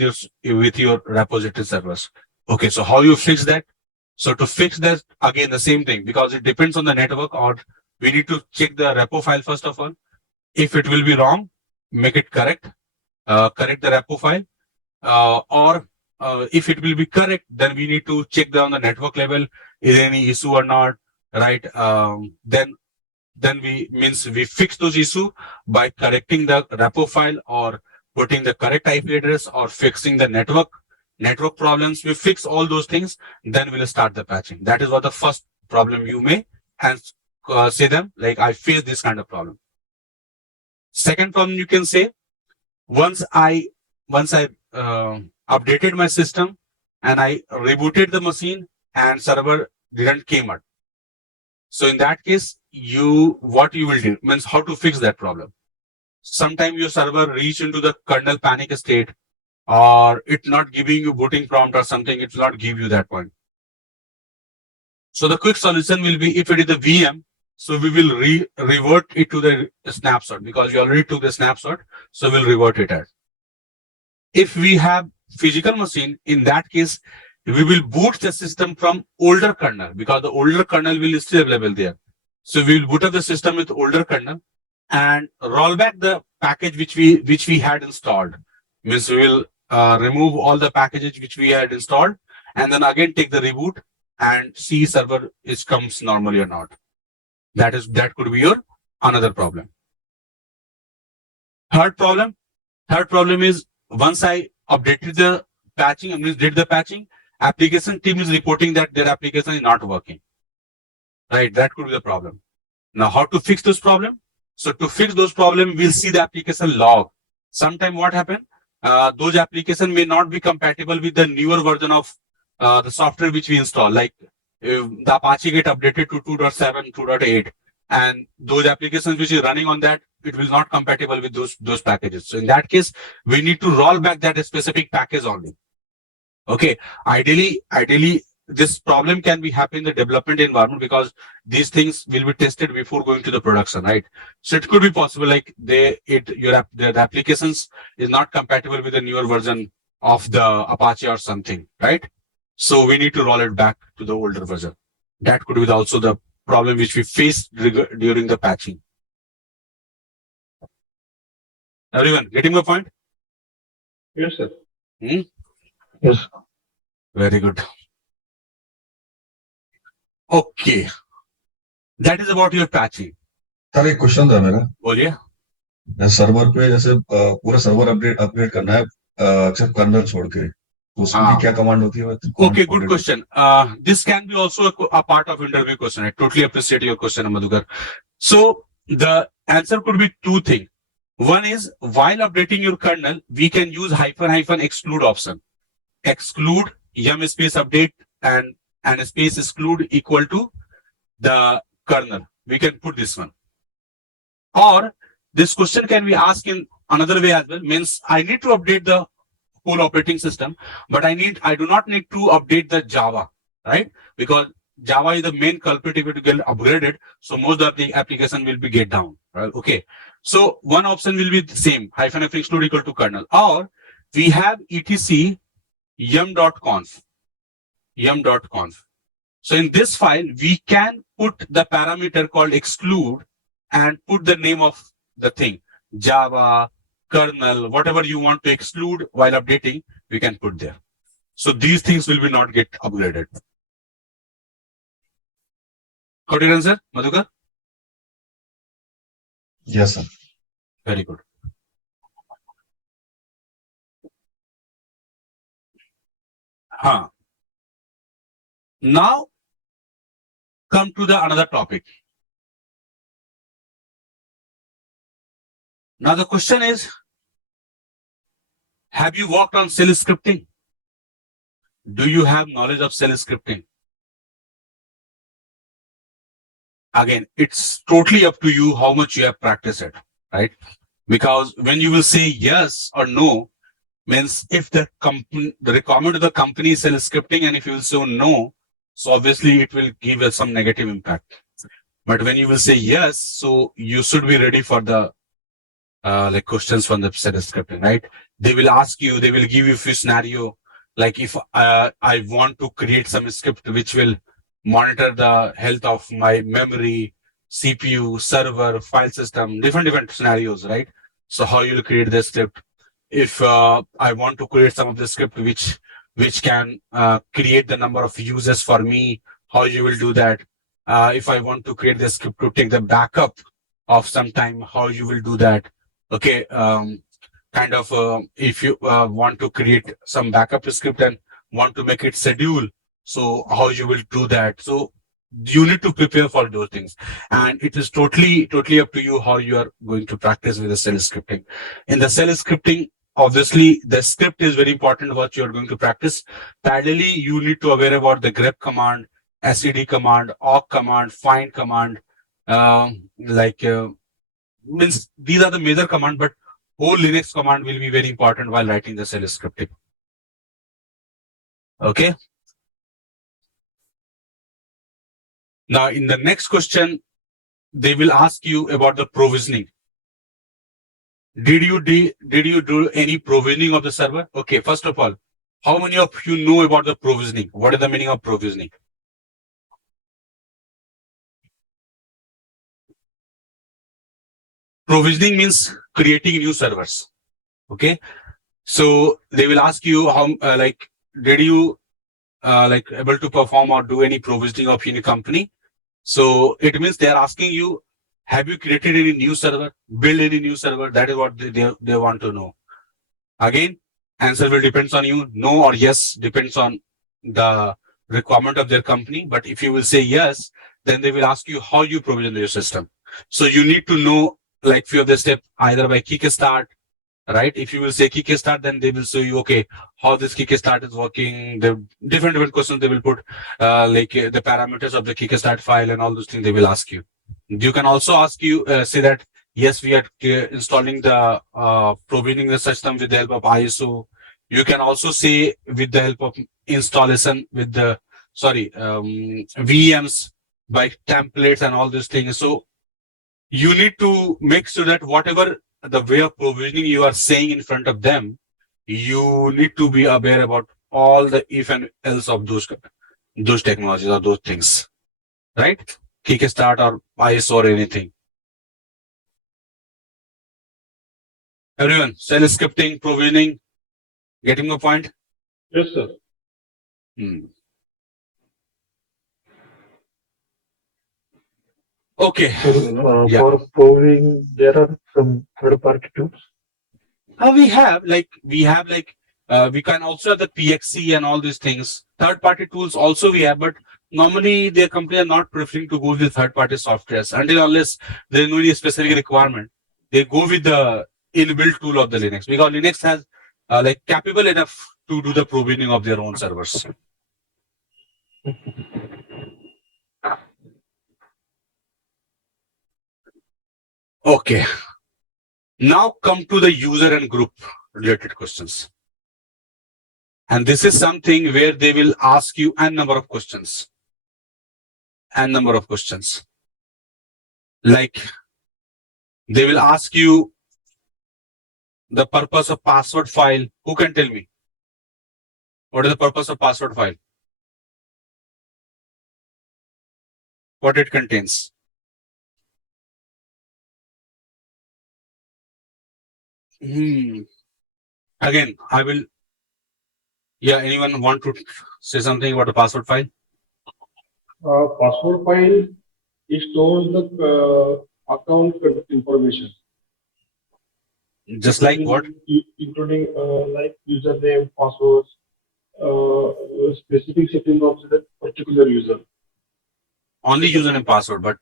your repository servers. Okay, so how you fix that? So to fix that, again the same thing, because it depends on the network, or we need to check the repo file first of all. If it will be wrong, make it correct. Correct the repo file, or if it will be correct, then we need to check on the network level, is there any issue or not, right? Then we fix those issue by correcting the repo file or putting the correct IP address or fixing the network problems. We fix all those things, then we'll start the patching. That is what the first problem you may and say them like, I face this kind of problem. Second problem, you can say, once I updated my system and I rebooted the machine and server didn't came out. So in that case, what you will do means how to fix that problem. Sometimes your server reach into the kernel panic state, or it not giving you booting prompt or something, it will not give you that point. So the quick solution will be, if it is the VM, so we will revert it to the snapshot, because we already took the snapshot. So we'll revert it as. If we have physical machine, in that case, we will boot the system from older kernel, because the older kernel will still available there. So we will boot up the system with older kernel and roll back the package which we had installed. Means we will remove all the packages which we had installed, and then again take the reboot and see server comes normally or not. That could be your another problem. Third problem is, once I updated the patching, did the patching, application team is reporting that their application is not working. right? That could be the problem. Now, how to fix this problem? So to fix those problems, we'll see the application log. Sometime what happened? Those applications may not be compatible with the newer version of the software which we install. Like the Apache get updated to 2.7, 2.8, and those applications which is running on that, it will not compatible with those packages. So in that case, we need to roll back that specific package only. Okay. Ideally, this problem can be happen in the development environment because these things will be tested before going to the production, right? So it could be possible like the applications is not compatible with the newer version of the Apache or something, right? So we need to roll it back to the older version. That could be also the problem which we faced during the patching. Everyone getting my point? Yes, sir. Yes. Very good. Okay. That is about your patching. Sir एक question था मेरा बोलिए server पे जैसे पूरा server upgrade करना है accept colonel छोड़ के तो उसमें क्या कमांड होती है Okay, good question. This can be also a part of interview question. I totally appreciate your question, Madhukar. So the answer could be two things. One is while updating your kernel, we can use -- exclude option. Exclude yum space update and space exclude equal to the kernel. We can put this one. Or this question can be asked in another way as well. Means I need to update the whole operating system, but I do not need to update the Java, right? Because Java is the main culprit if it get upgraded. So most of the application will be get down, right? Okay. So one option will be the same, -- exclude equal to kernel. Or we have etc yum.conf. So in this file, we can put the parameter called exclude and put the name of the thing, Java, kernel, whatever you want to exclude while updating, we can put there. So these things will be not get upgraded. Got your answer, Madhukar? Yes, sir. Very good. Now come to the another topic. Now the question is, have you worked on shell scripting? Do you have knowledge of shell scripting? Again, it's totally up to you how much you have practiced it, right? Because when you will say yes or no, means if the requirement of the company is shell scripting, and if you will say no, so obviously it will give us some negative impact. But when you will say yes, so you should be ready for the like questions from the shell scripting, right? They will ask you, they will give you a few scenario, like if I want to create some script which will monitor the health of my memory, CPU, server, file system, different scenarios, right? So how you will create the script. If I want to create some of the script which can create the number of users for me, how you will do that. If I want to create the script to take the backup of some time, how you will do that. Okay, if you want to create some backup script and want to make it schedule, so how you will do that. So you need to prepare for those things, and it is totally up to you how you are going to practice with the shell scripting. In the shell scripting, obviously the script is very important what you are going to practice. Parallelly, you need to aware about the grep command, sed command, awk command, find command, means these are the major command, but whole Linux command will be very important while writing the shell scripting. Okay. Now, in the next question, they will ask you about the provisioning. Did you do any provisioning of the server? Okay, first of all, how many of you know about the provisioning? What is the meaning of provisioning? Provisioning means creating new servers. Okay, so they will ask you how, did you able to perform or do any provisioning of any company? So it means they are asking you, have you created any new server, build any new server? That is what they want to know. Again, answer will depends on you. No or yes depends on the requirement of their company. But if you will say yes, then they will ask you how you provision your system. So you need to know like few of the steps either by kickstart, right? If you will say kickstart, then they will show you, okay, how this kickstart is working, the different questions they will put, the parameters of the kickstart file and all those things they will ask you. You can also ask you, say that, yes, we are installing the, provisioning the system with the help of ISO. You can also say with the help of installation with the, VMs by templates and all these things. So you need to make sure that whatever the way of provisioning you are saying in front of them, you need to be aware about all the if and else of those technologies or those things, right? Kickstart or ISO or anything. Everyone, shell scripting, provisioning, getting the point? Yes, sir. Okay. Yeah. For proving, there are some third-party tools. We can also have the PXC and all these things. Third-party tools also we have, but normally their companies are not preferring to go with third-party softwares until unless there is no any specific requirement. They go with the inbuilt tool of the Linux because Linux has capable enough to do the provisioning of their own servers. Okay. Now come to the user and group related questions. And this is something where they will ask you n number of questions. Like they will ask you the purpose of password file. Who can tell me? What is the purpose of password file? What it contains? Again, I will. Yeah, anyone want to say something about the password file? Password file stores the account information. Just like what? Including like username, passwords, specific setting of the particular user. Only username and password, but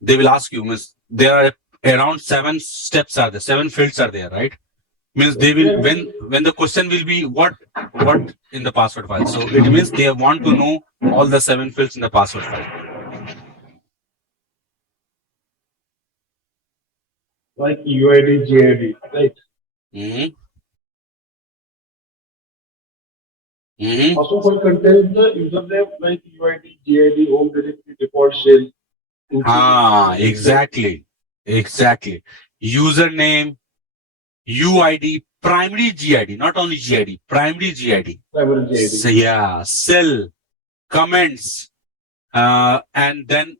they will ask you, there are around 7 steps are there, 7 fields are there, right? Means they will, when the question will be what in the password file. So it means they want to know all the 7 fields in the password file. Like UID, GID, right? Password file contains the username like UID, GID, home directory, default shell. Exactly. Username, UID, primary GID, not only GID, primary GID. So, yeah, cell, comments, and then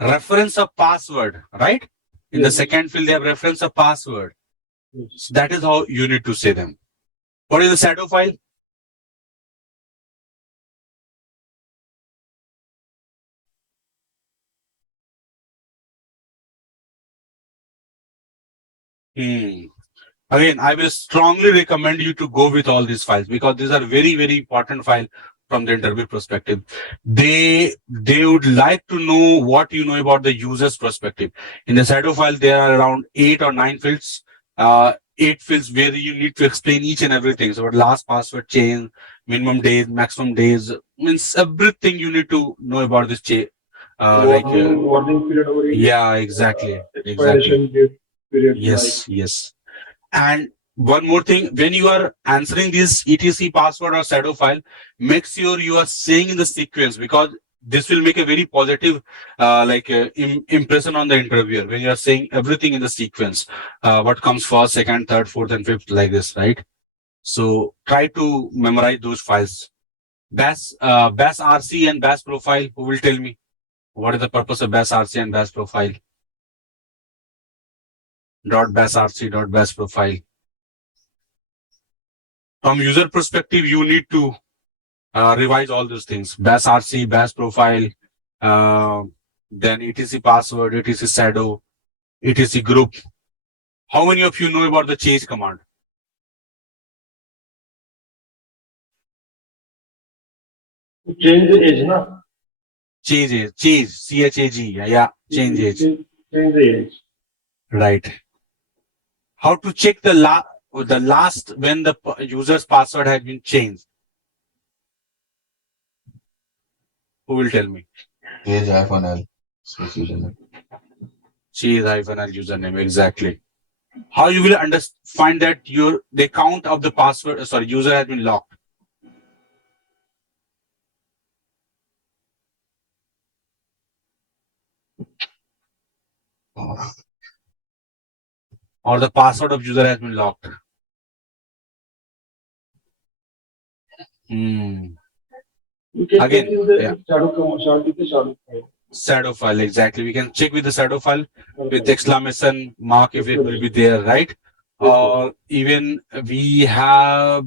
reference of password, right? In the second field, they have reference of password. So that is how you need to say them. What is the shadow file? Again, I will strongly recommend you to go with all these files because these are very, very important files from the interview perspective. They would like to know what you know about the user's perspective. In the shadow file, there are around 8 or 9 fields. 8 fields where you need to explain each and everything. So, last password change, minimum days, maximum days, means everything you need to know about this change. Warning period. Yeah, exactly. Period. Yes. And one more thing, when you are answering this etc password or shadow file, make sure you are saying in the sequence because this will make a very positive impression on the interviewer when you are saying everything in the sequence. What comes first, second, third, fourth, and fifth, like this, right? So try to memorize those files. Bash RC and bash profile. Who will tell me what is the purpose of bash RC and bash profile? .bash RC, .bash profile. From user perspective, you need to revise all those things. Bash RC, bash profile, then etc password, etc shadow, etc group. How many of you know about the change command? To change the age, na? Change, CHAG. Yeah, change age. Change the age. Right. How to check the last when the user's password has been changed? Who will tell me? Page -L. Space username. Change-L username, exactly. How you will find that the account of the password, user has been locked? Or the password of user has been locked? You can Again, check in the yeah. shadow file. Shadow file, exactly. We can check with the shadow file with exclamation mark if it will be there, right? Or even we have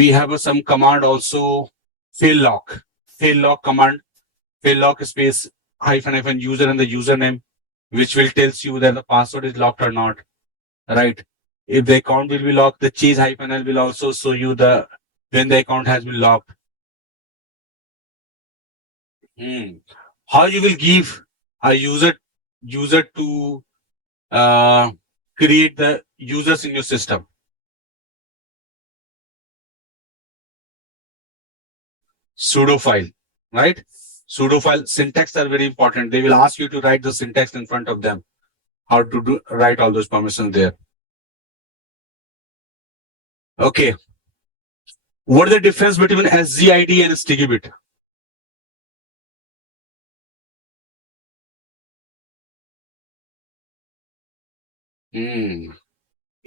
we have some command also, fail lock command, fail lock space hyphen user and the username, which will tells you that the password is locked or not, right? If the account will be locked, the change-L will also show you when the account has been locked. How you will give a user to create the users in your system? Sudo file, right? Sudo file syntax are very important. They will ask you to write the syntax in front of them. How to write all those permissions there. Okay. What is the difference between SGID and sticky bit?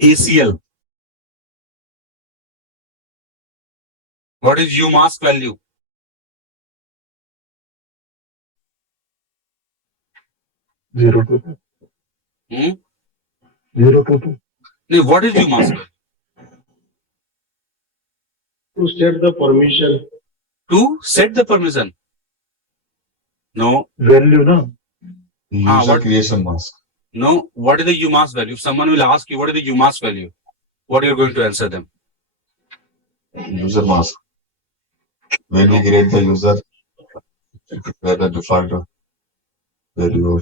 ACL. What is UMask value? Zero to two. 0 to 2. No, what is UMask value? To set the permission. To set the permission. No. Value, no? User creation mask. No. What is the UMask value? If someone will ask you what is the UMask value, what are you going to answer them? User mask. When we create the user, where the default value.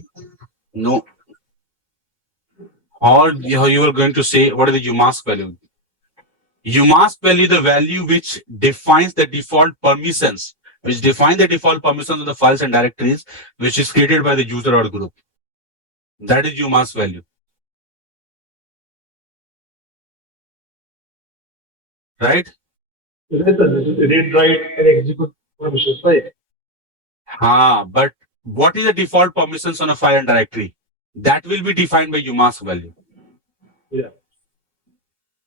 No. Or you are going to say what is the UMask value? UMask value the value which defines the default permissions, of the files and directories which is created by the user or group. That is UMask value. Right? Read, write, and execute permissions, right? But what is the default permissions on a file and directory? That will be defined by UMask value. Yeah.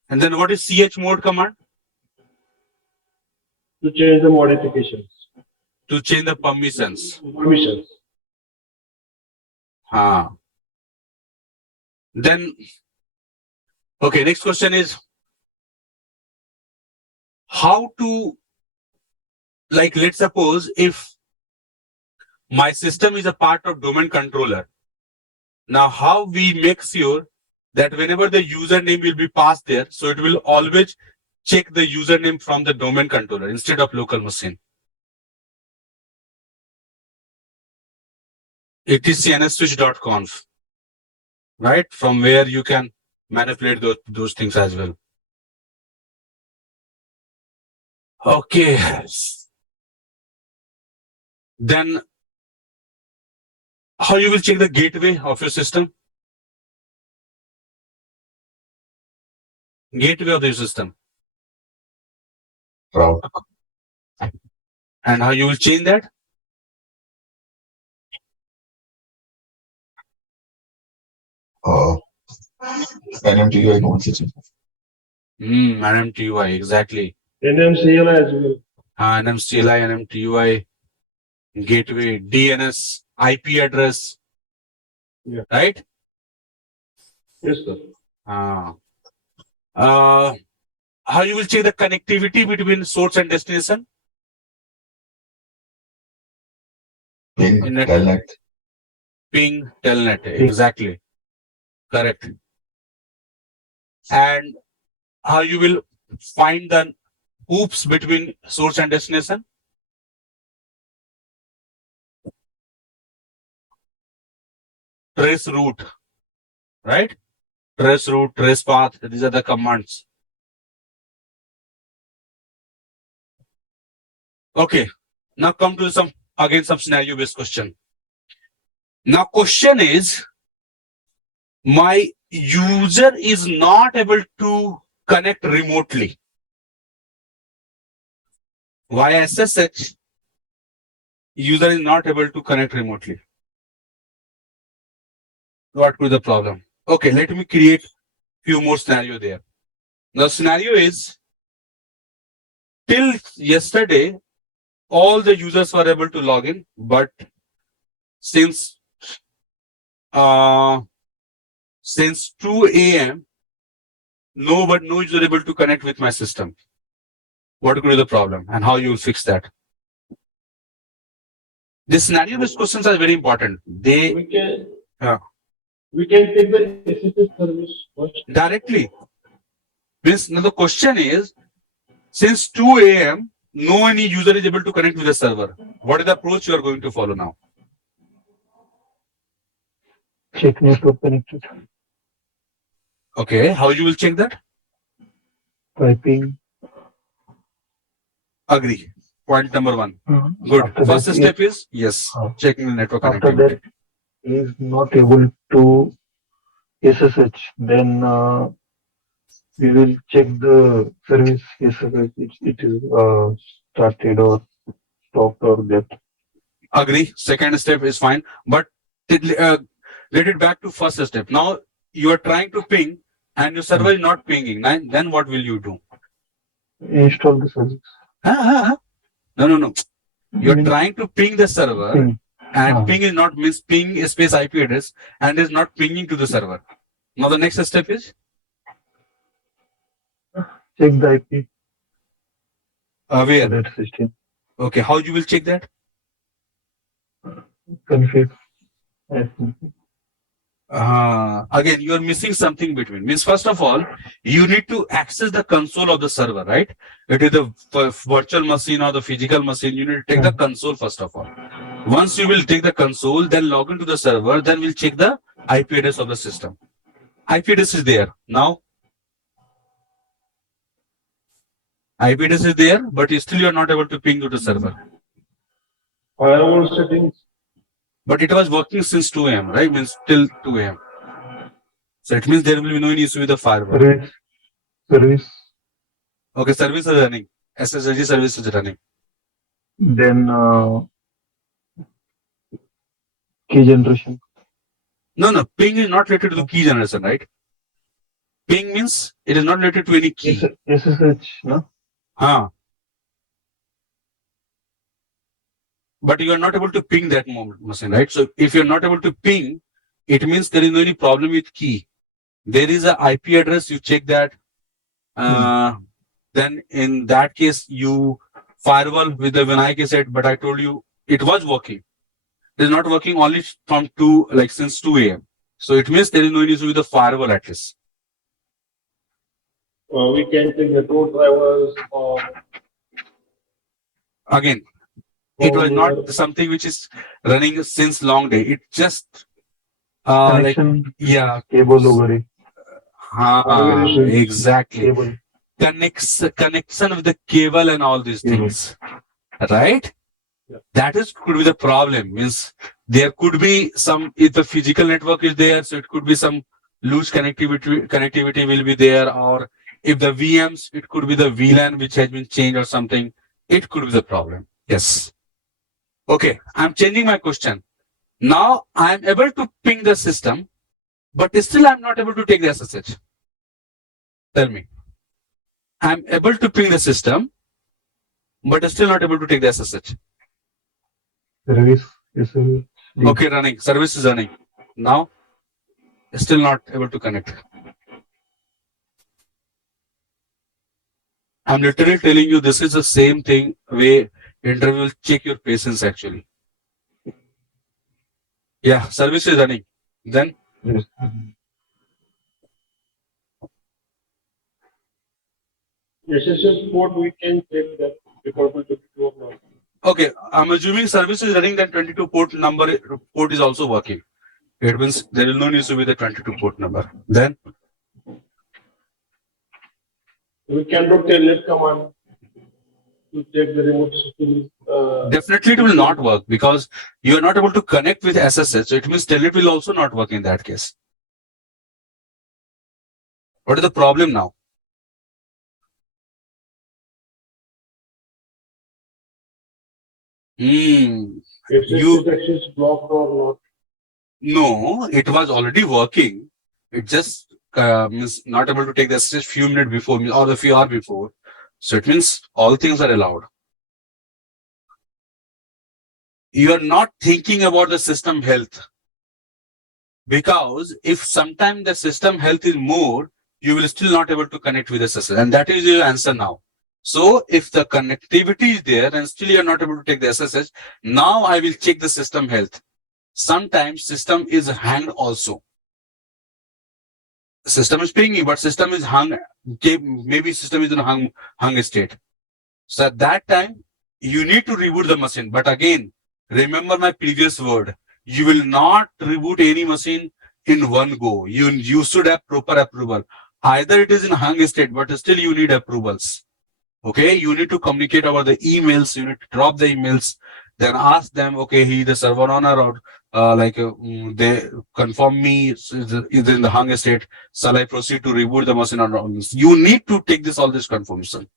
And then what is chmod command? To change the modifications. To change the permissions. Then, okay, next question is how to, let's suppose if my system is a part of domain controller. Now, how we make sure that whenever the username will be passed there, so it will always check the username from the domain controller instead of local machine. It is cnswitch.conf, right? From where you can manipulate those things as well. Okay. Then how you will check the gateway of your system? Gateway of the system. Route. And how you will change that? NMTUI concept. NMTUI, exactly. NMCLI as well. NMCLI, NMTUI, gateway, DNS, IP address. Yeah. Right? Yes, sir. How you will check the connectivity between source and destination? Ping, telnet. Ping, telnet, exactly. Correct. And how you will find the hoops between source and destination? Trace route, right? Trace route, trace path, these are the commands. Okay, now come to some scenario based question. Now question is, my user is not able to connect remotely. Via SSH, user is not able to connect remotely. What could be the problem? Okay, let me create few more scenario there. The scenario is, till yesterday, all the users were able to log in, but since 2 a.m., no user able to connect with my system. What could be the problem and how you will fix that? The scenario based questions are very important. They We can. Yeah. We can take the SSH service first. directly. Means now the question is, since 2 a.m., no any user is able to connect with the server. What is the approach you are going to follow now? Check network connected. Okay, how you will check that? Typing. Agree. Point number 1. Good. After First that, step is yes, checking the network after connectivity. that, he is not able to SSH. Then we will check the service SSH. It is started or stopped or that. Agree. Second step is fine, but let it back to first step. Now you are trying to ping and your server is not pinging. Then what will you do? Install the service. No. You're Means trying to ping the server ping. and ping is not means ping space IP address and is not pinging to the server. Now the next step is Check the IP. where? That system. Okay, how you will check that? Config. Again, you are missing something between. Means first of all, you need to access the console of the server, right? It is the virtual machine or the physical machine. You need to take the console first of all. Once you will take the console, then log into the server, then we'll check the IP address of the system. IP address is there. Now, IP address is there, but still you are not able to ping to the server. Firewall settings. But it was working since 2 a.m., right? Means till 2 a.m. So it means there will be no issue with the firewall. Service. Okay, service is running. SSH service is running. Then key generation. No. Ping is not related to the key generation, right? Ping means it is not related to any key. SSH, no? But you are not able to ping that machine, right? So if you're not able to ping, it means there is no any problem with key. There is a IP address, you check that. Then in that case, you firewall with the Vinayk set, but I told you it was working. It is not working only from since 2 a.m. So it means there is no issue with the firewall at least. We can take the road drivers or. Again, it was not something which is running since long day. It just Connection. Cable over. Exactly. Cable. Connection with the cable and all these things, right? Yeah. That could be the problem. Means there could be some, if the physical network is there, so it could be some loose connectivity will be there, or if the VMs, it could be the VLAN which has been changed or something. It could be the problem. Yes. Okay, I'm changing my question. Now I'm able to ping the system, but still I'm not able to take the SSH. Tell me. I'm able to ping the system, but still not able to take the SSH. Service. Okay, running. Service is running. Now, still not able to connect. I'm literally telling you this is the same thing way interview will check your patience actually. Yeah, service is running. Then Yes. SSH port, we can check that department 22 or not. Okay, I'm assuming service is running, that 22 port is also working. It means there is no need to be the 22 port number. Then We cannot tell it command to check the remote system. definitely it will not work because you are not able to connect with SSH. So it means telnet will also not work in that case. What is the problem now? If You- the access blocked or not. No, it was already working. It just means not able to take the SSH few minutes before or a few hours before. So it means all things are allowed. You are not thinking about the system health. Because if sometime the system health is more, you will still not able to connect with the SSH. And that is your answer now. So if the connectivity is there and still you are not able to take the SSH, now I will check the system health. Sometimes system is hanged also. System is pinging, but system is hung. Maybe system is in hung state. So at that time, you need to reboot the machine. But again, remember my previous word. You will not reboot any machine in one go. You should have proper approval. Either it is in hung state, but still you need approvals. Okay, you need to communicate over the emails. You need to drop the emails, then ask them, okay, he the server owner or they confirm me is in the hung state. Shall I proceed to reboot the machine or not? You need to take all this confirmation.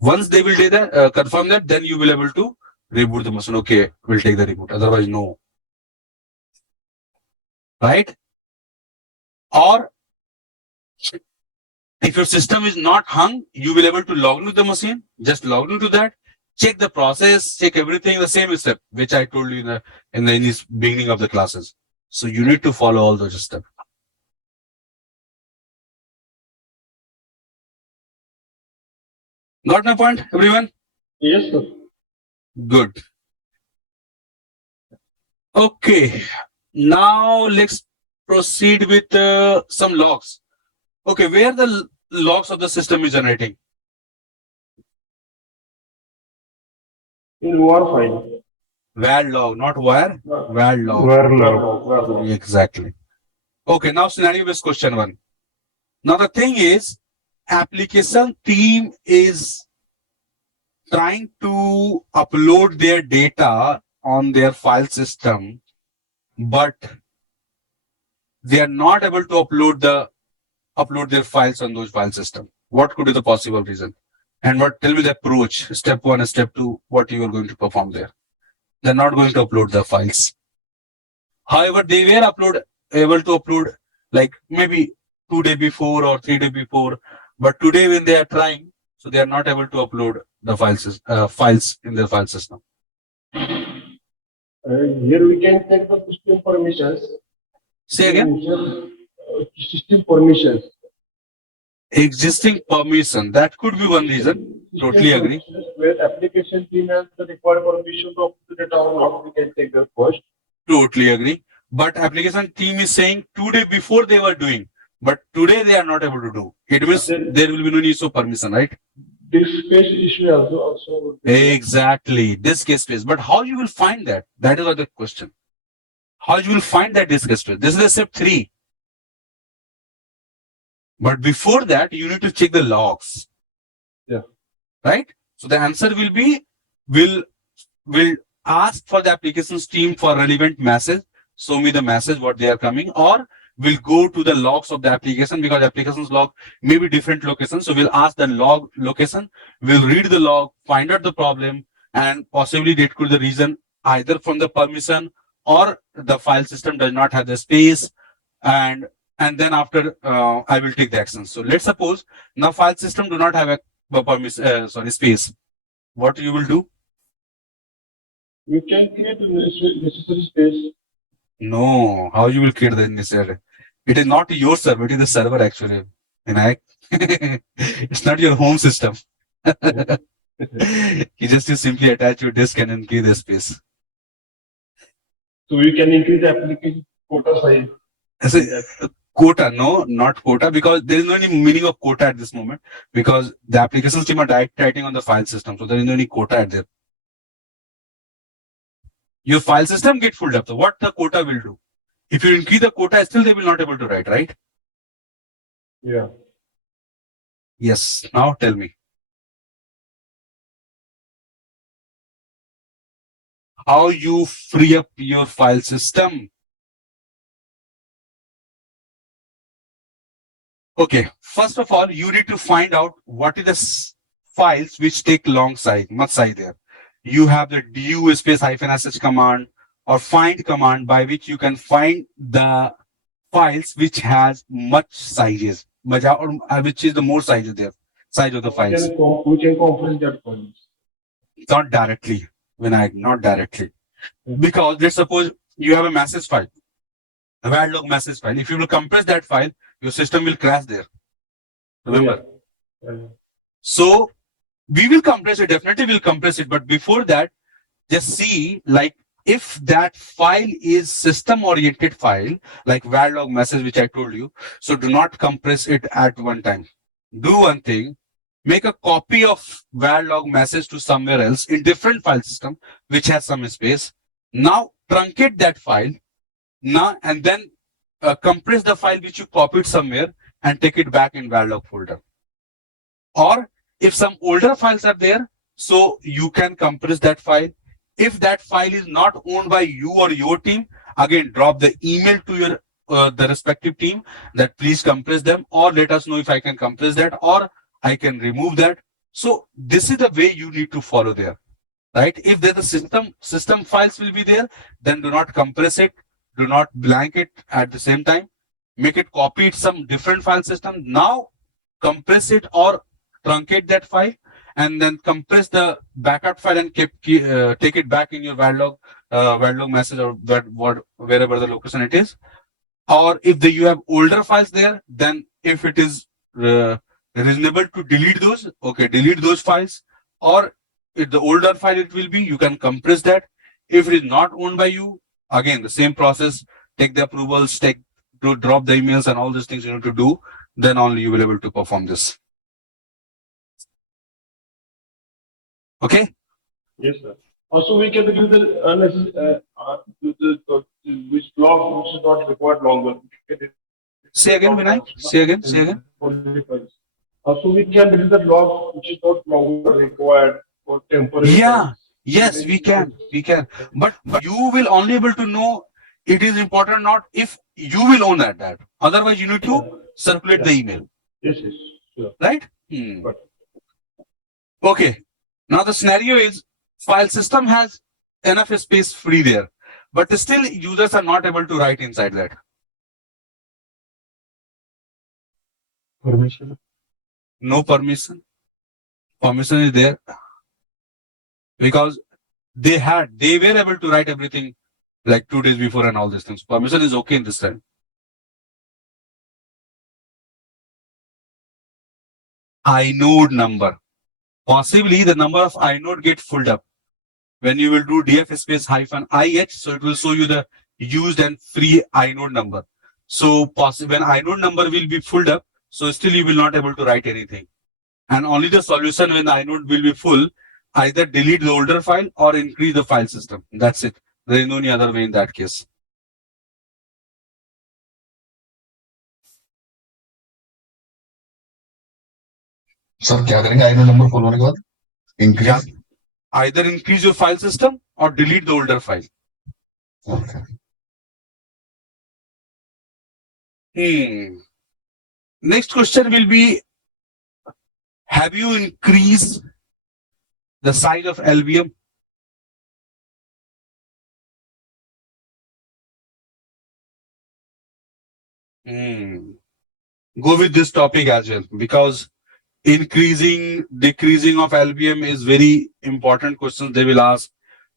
Once they will do that, confirm that, then you will able to reboot the machine. Okay, we'll take the reboot. Otherwise, no. Right? Or if your system is not hung, you will able to log into the machine. Just log into that, check the process, check everything, the same step which I told you in the beginning of the classes. So you need to follow all those steps. Got my point, everyone? Yes, sir. Good. Okay. Now let's proceed with some logs. Okay, where the logs of the system is generating? In WAR file. Var log, not where? Var log. Where log. Exactly. Okay, now scenario based question 1. Now the thing is, application team is trying to upload their data on their file system, but they are not able to upload their files on those file system. What could be the possible reason? And tell me the approach, step 1 and step 2, what you are going to perform there. They're not going to upload the files. However, they were able to upload like maybe 2 days before or 3 days before, but today when they are trying, so they are not able to upload the files in their file system. Here we can check the system permissions. Say again. System permissions. Existing permission, that could be one reason. Totally agree. Where application team has the required permission to upload the data or not, we can check that first. Totally agree. But application team is saying 2 days before they were doing, but today they are not able to do. It means there will be no need of permission, right? This space issue also would be. Exactly. This case space. But how you will find that? That is the question. How you will find that disk space? This is the step 3. But before that, you need to check the logs. Yeah. Right? So the answer will be, will ask for the applications team for relevant message. Show me the message, what they are coming, or we'll go to the logs of the application because applications log may be different locations. So we'll ask the log location, we'll read the log, find out the problem, and possibly that could be the reason either from the permission or the file system does not have the space. And then after I will take the action. So let's suppose now file system do not have a permission, space. What you will do? We can create necessary space. No, how you will create the necessary? It is not your server, it is the server actually. It's not your home system. You just simply attach your disk and increase the space. So we can increase the application quota size. Quota, no, not quota, because there is no any meaning of quota at this moment, because the applications team are writing on the file system, so there is no any quota at there. Your file system get filled up. So what the quota will do? If you increase the quota, still they will not able to write, right? Yeah. Yes. Now tell me. How you free up your file system? Okay. First of all, you need to find out what is the files which take much size there. You have the du space -sh command or find command by which you can find the files which has much sizes, which is the more sizes there, size of the files. We can compress that files. Not directly, Vinayak, not directly. Because let's suppose you have a message file, a log message file. If you will compress that file, your system will crash there. Remember? So we will compress it, definitely will compress it. But before that, just see like if that file is system oriented file, like log message, which I told you. So do not compress it at one time. Do one thing, make a copy of log message to somewhere else in different file system, which has some space. Now truncate that file now and then compress the file which you copied somewhere and take it back in log folder. Or if some older files are there, so you can compress that file. If that file is not owned by you or your team, again drop the email to your the respective team that please compress them, or let us know if I can compress that or I can remove that. So this is the way you need to follow there, right? If there's a system files will be there, then do not compress it, do not blank it at the same time. Make it copy it some different file system. Now compress it or truncate that file and then compress the backup file and take it back in your log message or wherever the location it is. Or if you have older files there, then if it is reasonable to delete those, okay, delete those files. Or if the older file it will be, you can compress that. If it is not owned by you, again the same process, take the approvals, drop the emails and all these things you need to do, then only you will be able to perform this. Okay? Yes, sir. Also, we can do the unnecessary, which log which is not required longer. Say again, Vinay. Say again. Also, we can delete the log which is not longer required for temporary. Yeah. Yes, we can. But you will only able to know it is important or not if you will own that. Otherwise, you need to circulate the email. Yes, sure. Right? Okay. Now the scenario is file system has enough space free there, but still users are not able to write inside that. Permission. No permission. Permission is there because they were able to write everything like 2 days before and all these things. Permission is okay in this time. inode number. Possibly the number of inode get filled up when you will do df space -ih. So it will show you the used and free inode number. So possibly when inode number will be filled up, so still you will not able to write anything. And only the solution when the inode will be full, either delete the older file or increase the file system. That's it. There is no any other way in that case. Sir क्या करेंगे आईनो number full होने के बाद increase Either increase your file system or delete the older file. Okay. Next question will be, have you increased the size of LVM? Go with this topic as well, because increasing, decreasing of LVM is very important questions they will ask.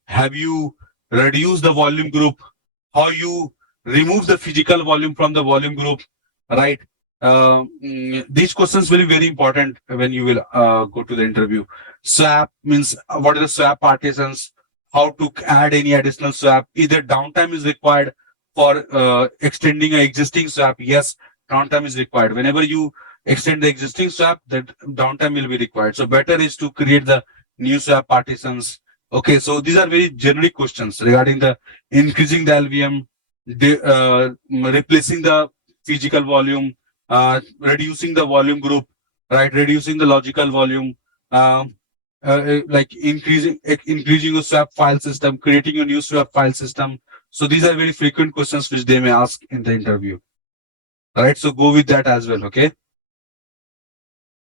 Have you reduced the volume group? How you remove the physical volume from the volume group, right? These questions will be very important when you will go to the interview. Swap means what are the swap partitions? How to add any additional swap? Either downtime is required for extending an existing swap. Yes, downtime is required. Whenever you extend the existing swap, that downtime will be required. So better is to create the new swap partitions. Okay, so these are very generic questions regarding the increasing the LVM, replacing the physical volume, reducing the volume group, right? Reducing the logical volume, like increasing a swap file system, creating a new swap file system. So these are very frequent questions which they may ask in the interview. All right, so go with that as well. Okay.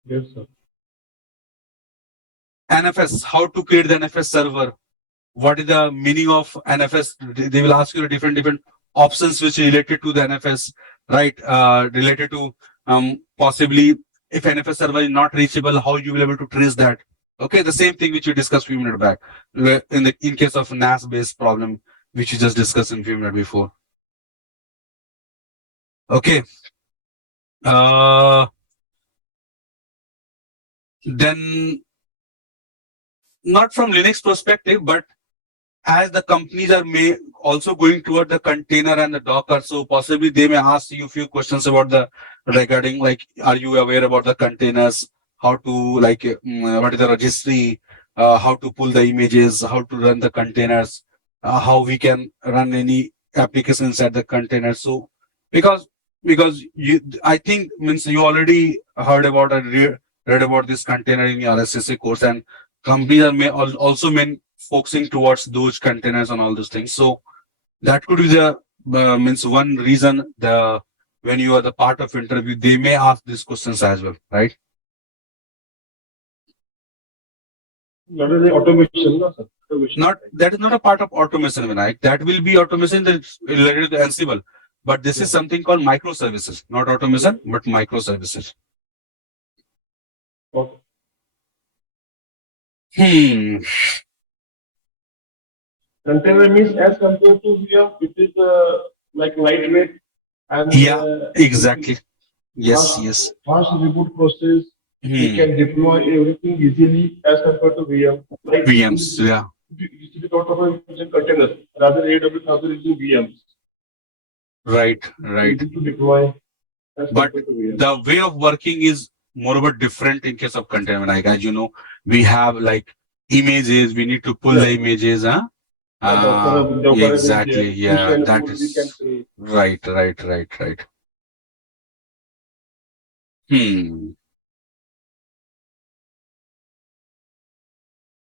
Yes, sir. NFS, how to create the NFS server? What is the meaning of NFS? They will ask you different options which related to the NFS, right? Related to possibly if NFS server is not reachable, how you will be able to trace that. Okay, the same thing which we discussed a few minutes back in case of NAS based problem, which we just discussed in a few minutes before. Okay. Then not from Linux perspective, but as the companies are also going toward the container and the Docker, so possibly they may ask you a few questions about the regarding like, are you aware about the containers? How to like, what is the registry? How to pull the images? How to run the containers? How we can run any application inside the container? So because you, I think means you already heard about and read about this container in your RHCSA course, and companies are also focusing towards those containers and all those things. So that could be the means one reason when you are the part of interview, they may ask these questions as well, right? That is the automation, no, sir? Automation. That is not a part of automation, Vinayak. That will be automation that's related to Ansible. But this is something called microservices, not automation, but microservices. Okay. Container means as compared to VM, it is like lightweight and exactly. Yes, fast, yes. fast reboot process. We can deploy everything easily as compared to VM. Like VMs, yeah. You should talk about using containers rather AWS also using VMs. Right. Easy to deploy. But the way of working is moreover different in case of container. Like as you know, we have like images. We need to pull the images, huh? Exactly. Yeah, that is right.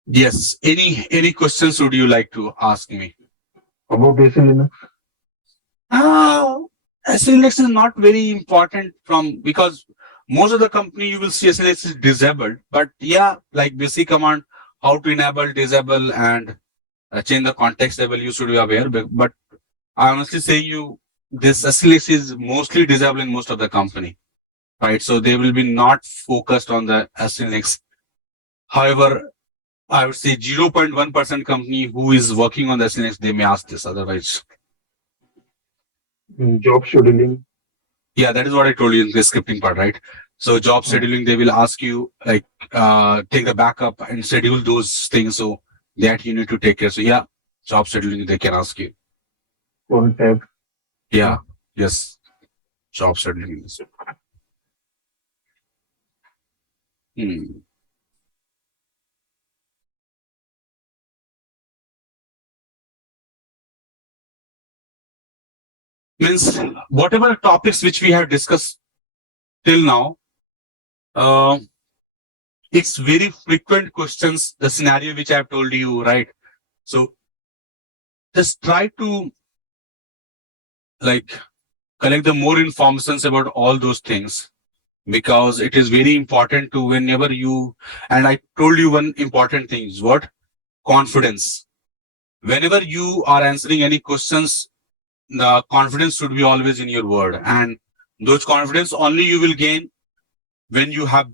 Yes. Any questions would you like to ask me? About AC Linux? SLX is not very important because most of the company you will see SLX is disabled. But yeah, like basic command, how to enable, disable, and change the context level, you should be aware. But I honestly say this SLX is mostly disabled in most of the company, right? So they will be not focused on the SLX. However, I would say 0.1% company who is working on the SLX, they may ask this. Otherwise, Job scheduling. yeah, that is what I told you in the scripting part, right? So job scheduling, they will ask you like take the backup and schedule those things so that you need to take care. So yeah, job scheduling, they can ask you. Full tab. Yeah, yes, job scheduling. Means whatever topics which we have discussed till now, it's very frequent questions, the scenario which I have told you, right? So just try to like collect the more informations about all those things, because it is very important to whenever you, and I told you one important thing is what? Confidence. Whenever you are answering any questions, the confidence should be always in your word, and those confidence only you will gain when you have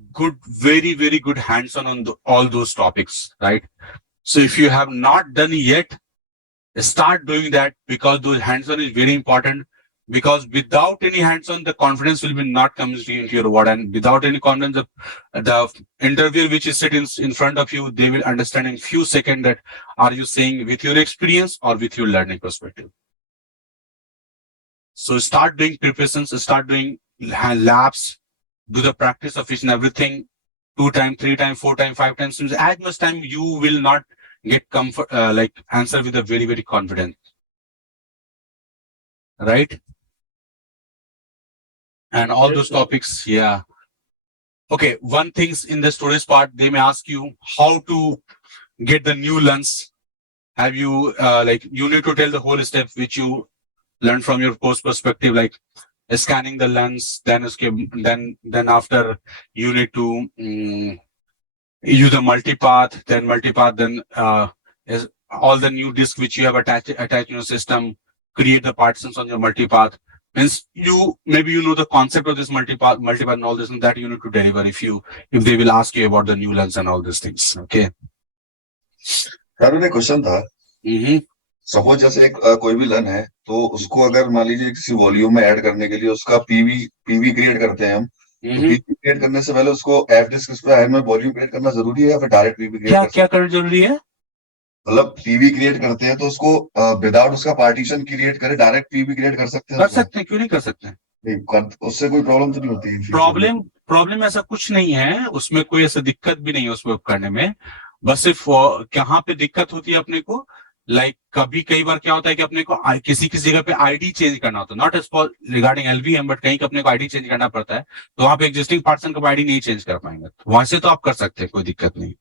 very good hands-on on all those topics, right? So if you have not done yet, start doing that, because those hands-on is very important. Because without any hands-on, the confidence will be not coming into your word, and without any confidence, the interviewer which is sitting in front of you, they will understand in few seconds that are you saying with your experience or with your learning perspective. So start doing preparations, start doing labs, do the practice of each and everything 2 times, 3 times, 4 times, 5 times, as much time you will not get comfort, answer with a very, very confident. Right? And all those topics, yeah. Okay, one things in the storage part, they may ask you how to get the new lens. Have you, you need to tell the whole step which you learned from your course perspective, like scanning the lens, then after you need to use the multipath, then is all the new disk which you have attached in your system, create the partitions on your multipath. Means maybe you know the concept of this multipath and all this, and that you need to deliver if they will ask you about the new lens and all these things. Okay. Sir, question था, Mm-hmm. Suppose जैसे कोई भी लन है, तो उसको अगर मान लीजिए किसी वॉल्यूम में ऐड करने के लिए उसका पीवी क्रिएट करते हैं हम, तो पीवी क्रिएट करने से पहले उसको एफ डिस्क पे में वॉल्यूम क्रिएट करना जरूरी है या फिर डायरेक्ट पीवी क्रिएट क्या करना जरूरी है? मतलब पीवी क्रिएट करते हैं तो उसको विदाउट उसका पार्टीशन क्रिएट करे डायरेक्ट पीवी क्रिएट कर सकते हैं? क्यों नहीं कर सकते? उससे कोई प्रॉब्लम तो नहीं होती? प्रॉब्लम ऐसा कुछ नहीं है, उसमें कोई ऐसा दिक्कत भी नहीं है उसमें करने में। बस सिर्फ कहाँ पे दिक्कत होती है अपने को, कई बार क्या होता है कि अपने को किसी जगह पे आईडी चेंज करना होता है, not as for regarding LVM, but कहीं अपने को आईडी चेंज करना पड़ता है, तो वहां पे एग्जिस्टिंग पार्सन का आईडी नहीं चेंज कर पाएंगे, तो वहां से तो आप कर सकते हैं, कोई दिक्कत नहीं।